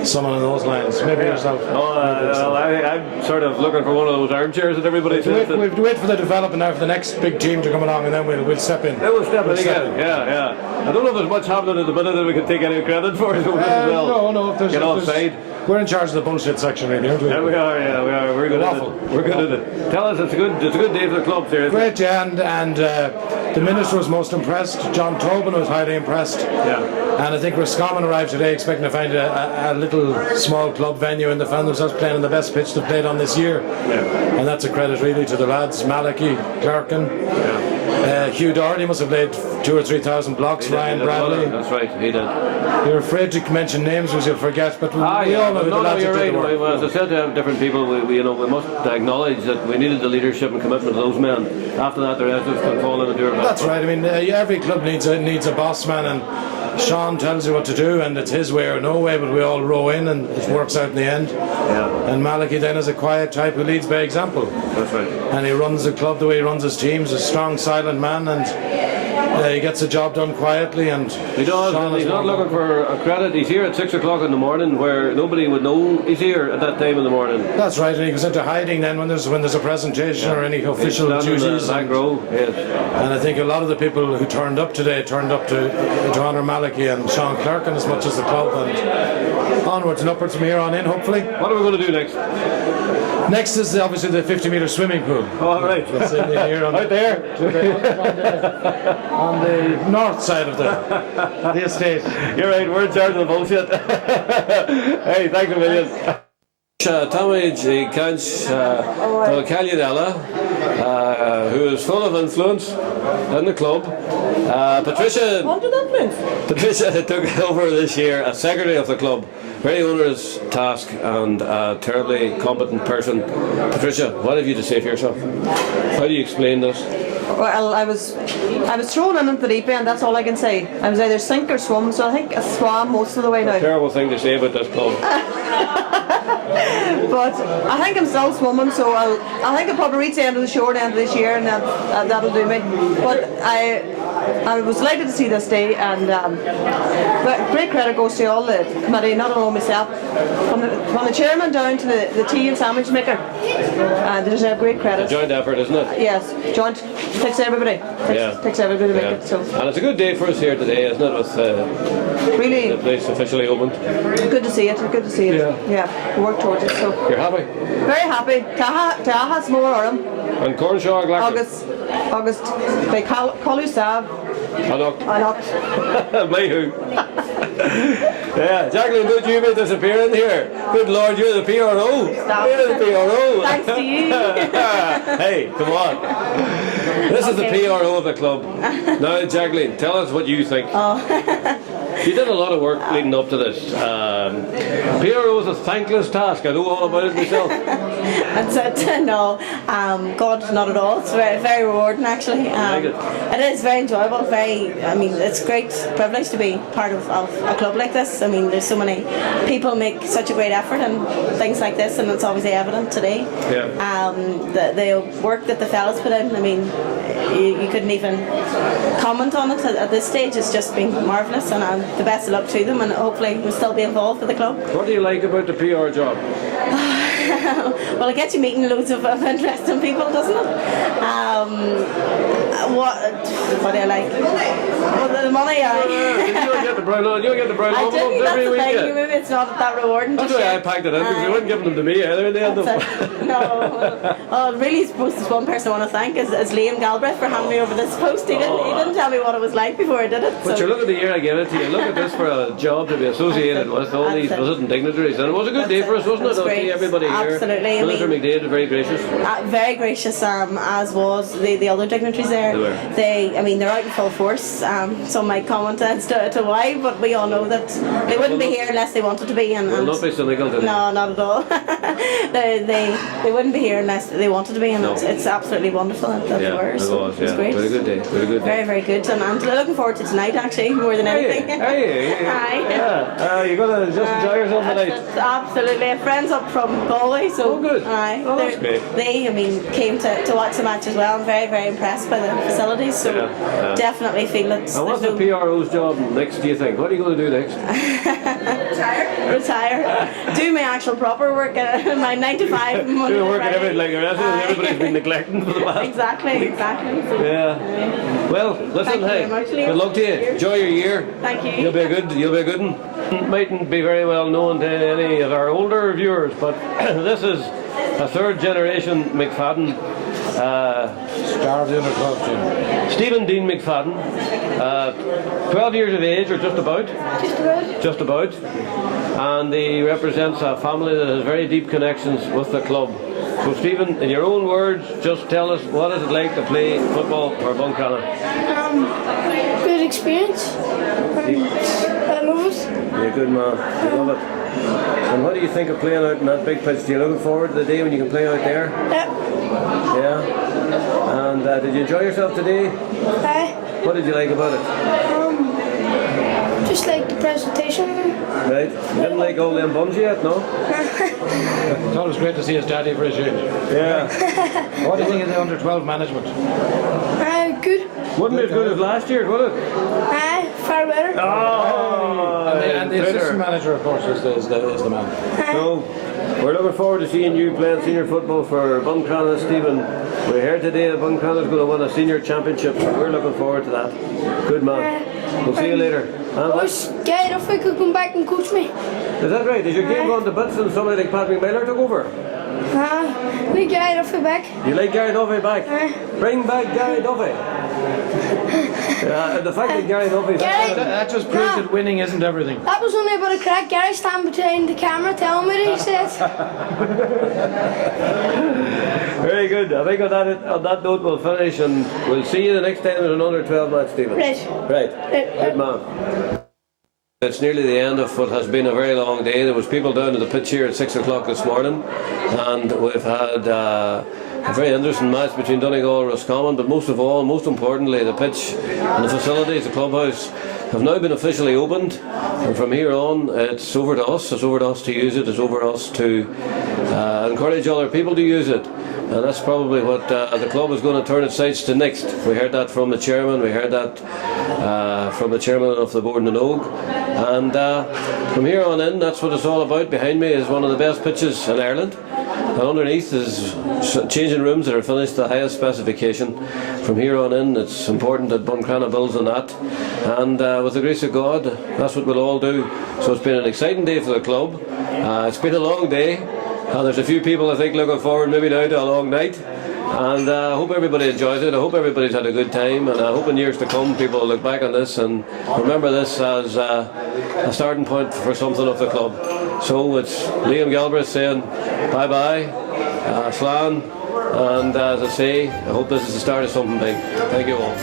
someone on those lines. Maybe yourself. I'm sort of looking for one of those armchairs that everybody says. We have to wait for the development now for the next big team to come along, and then we'll step in. Then we'll step in again. Yeah. I don't know if there's much happening at the minute that we can take any credit for. No. If there's, get offside. We're in charge of the bullshit section, really, aren't we? Yeah, we are. We're good at it. We're good at it. Tell us, it's a good day for the club, seriously. Great, yeah, and the minister was most impressed. John Tobin was highly impressed. Yeah. And I think Roscommon arrived today expecting to find a little small club venue, and they found themselves playing on the best pitch they've played on this year. Yeah. And that's a credit really to the lads, Malachi, Clarkin. Yeah. Hugh Doherty must have played 2,000 or 3,000 blocks. Ryan Bradley. That's right, he did. You're afraid to mention names because you'll forget, but we all know the lads you're that right. did the work. Well, as I said to different people, we must acknowledge that we needed the leadership and commitment of those men. After that, the rest of us can fall in and do our best. That's right. I mean, every club needs a boss man, and Sean tells you what to do, and it's his way or no way, but we all row in, and it works out in the end. Yeah. And Malachi then is a quiet type who leads by example. That's right. And he runs the club the way he runs his teams, a strong, silent man, and he gets the job done quietly. And he does. And he's not looking for a credit. He's here at 6 o'clock in the morning, where nobody would know he's here at that time in the morning. That's right. And he goes into hiding then when there's a presentation or any official duties. In the back row. Yes. And I think a lot of the people who turned up today turned up to honour Malachi and Sean Clarkin as much as the club, and onwards and upwards from here on in, hopefully. What are we going to do next? Next is obviously the 50-metre swimming pool. All right. That's in here out there? On the north side of the estate. You're right, we're in charge of the bullshit. Hey, thanks a million. Tamid Kanch Cagliadella, who is full of influence in the club. Patricia took over this year as secretary of the club. Very onerous task and a terribly competent person. Patricia, what have you to say for yourself? How do you explain this? Well, I was thrown in at the deep end, that's all I can say. I was either sink or swim, so I think I swam most of the way now. Terrible thing to say about this club. But I think I'm still swimming, so I think I'll probably reach the end of the short end of this year, and that'll do me. But I was delighted to see this day, and but great credit goes to all the committee, not only myself, from the chairman down to the tea and sandwich maker. They deserve great credit. A joint effort, isn't it? Yes, joint. Takes everybody. Takes everybody to make it. So. And it's a good day for us here today, isn't it? With really the place officially opened. Good to see it. Good to see it. Yeah. We work towards it. So. You're happy? Very happy. Taha more Orem. And Cornshaw, August. By Collu Stab. Anocht. Play who? Yeah, Jacqueline, don't you be disappearing here? Good Lord, you're the PRO. You're the PRO. Thanks to you. Hey, come on. This is the PRO of the club. Now, Jacqueline, tell us what you think. You did a lot of work leading up to this. PRO is a thankless task. I know all about it myself. That's it. No, God, not at all. It's very, very rewarding, actually. It is very enjoyable. It's a great privilege to be part of a club like this. I mean, there's so many people make such a great effort and things like this, and it's obviously evident today. Yeah. The work that the fellas put in. I mean, you couldn't even comment on it at this stage. It's just been marvellous, and the best of luck to them, and hopefully we'll still be involved with the club. What do you like about the PR job? Well, it gets you meeting loads of interesting people, doesn't it? What do I like? Well, the money. You don't get the brown envelopes every week. Maybe it's not that rewarding. That's why I packed it in, because they wouldn't give them to me either. They had them. No. Really, suppose there's one person I want to thank is Liam Galbraith for handing me over this post. He didn't tell me what it was like before I did it. But you look at the year I gave it to you. Look at this for a job to be associated with all these visiting dignitaries, and it was a good day for us, wasn't it? I'll see everybody here. Absolutely. Minister McDade was very gracious. Very gracious, as was the other dignitaries there. They're out in full force. Some might comment as to why, but we all know that they wouldn't be here unless they wanted to be. We'll not be cynical today. No, not at all. they wouldn't be here unless they wanted to be, and it's absolutely wonderful that they were. So it was great. Very good day. Very, very good. And I'm looking forward to tonight, actually, more than anything. You're going to just enjoy yourself tonight. Absolutely. I have friends up from Galway, so good. That's great. They, came to watch the match as well. I'm very, very impressed by the facilities, so definitely feel it's... And what's the PRO's job next, do you think? What are you going to do next? Retire. Do my actual proper work, my 9 to 5. Do work and everything like the rest of it. Everybody's been neglecting for the past. Exactly. Yeah. Well, listen, hey, good luck to you. Enjoy your year. Thank you. You'll be a good one. Mightn't be very well known to any of our older viewers, but this is a third generation McFadden. Star of the under 12 team. Stephen Dean McFadden, 12 years of age, or just about? Just about. And he represents a family that has very deep connections with the club. So Stephen, in your own words, just tell us, what is it like to play football for Buncrana? Good experience. I love it. You're a good man. I love it. And what do you think of playing out in that big pitch? Do you look forward to the day when you can play out there? Yeah. And did you enjoy yourself today? What did you like about it? Just like the presentation. Right. You didn't like all them bums yet, no? It's always great to see his daddy for a change. Yeah. What do you think of the under 12 management? Good. Wouldn't be as good as last year, would it? Far better. Oh! And the assistant manager, of course, is the man. So, we're looking forward to seeing you playing senior football for Buncrana, Stephen. We're here today that Buncrana's going to win a senior championship, so we're looking forward to that. Good man. We'll see you later. I was scared if I could come back and coach me. Is that right? Is your game going to bits and somebody like Patrick Miller took over? Like Gary Duffy back. You like Gary Duffy back? Bring back Gary Duffy. The fact that Gary Duffy... That just proves that winning isn't everything. That was only about a crack. Gary standing behind the camera telling me that he said. Very good. I think on that note we'll finish, and we'll see you the next time in another 12 match, Stephen. Right. Good man. It's nearly the end of what has been a very long day. There was people down at the pitch here at 6 o'clock this morning, and we've had a very interesting match between Donegal and Roscommon, but most importantly, the pitch and the facilities, the clubhouse, have now been officially opened, and from here on it's over to us. It's over to us to use it. It's over to us to encourage other people to use it. And that's probably what the club is going to turn its sights to next. We heard that from the chairman, we heard that from the chairman of the board in Ogue. And from here on in, that's what it's all about. Behind me is one of the best pitches in Ireland. And underneath is changing rooms that are finished to the highest specification. From here on in, it's important that Buncrana builds on that. And with the grace of God, that's what we'll all do. So it's been an exciting day for the club. It's been a long day. There's a few people, I think, looking forward maybe now to a long night. And I hope everybody enjoys it. I hope everybody's had a good time, and I hope in years to come people will look back on this and remember this as a starting point for something of the club. So it's Liam Galbraith saying bye-bye, Slán, and as I say, I hope this is the start of something big. Thank you all.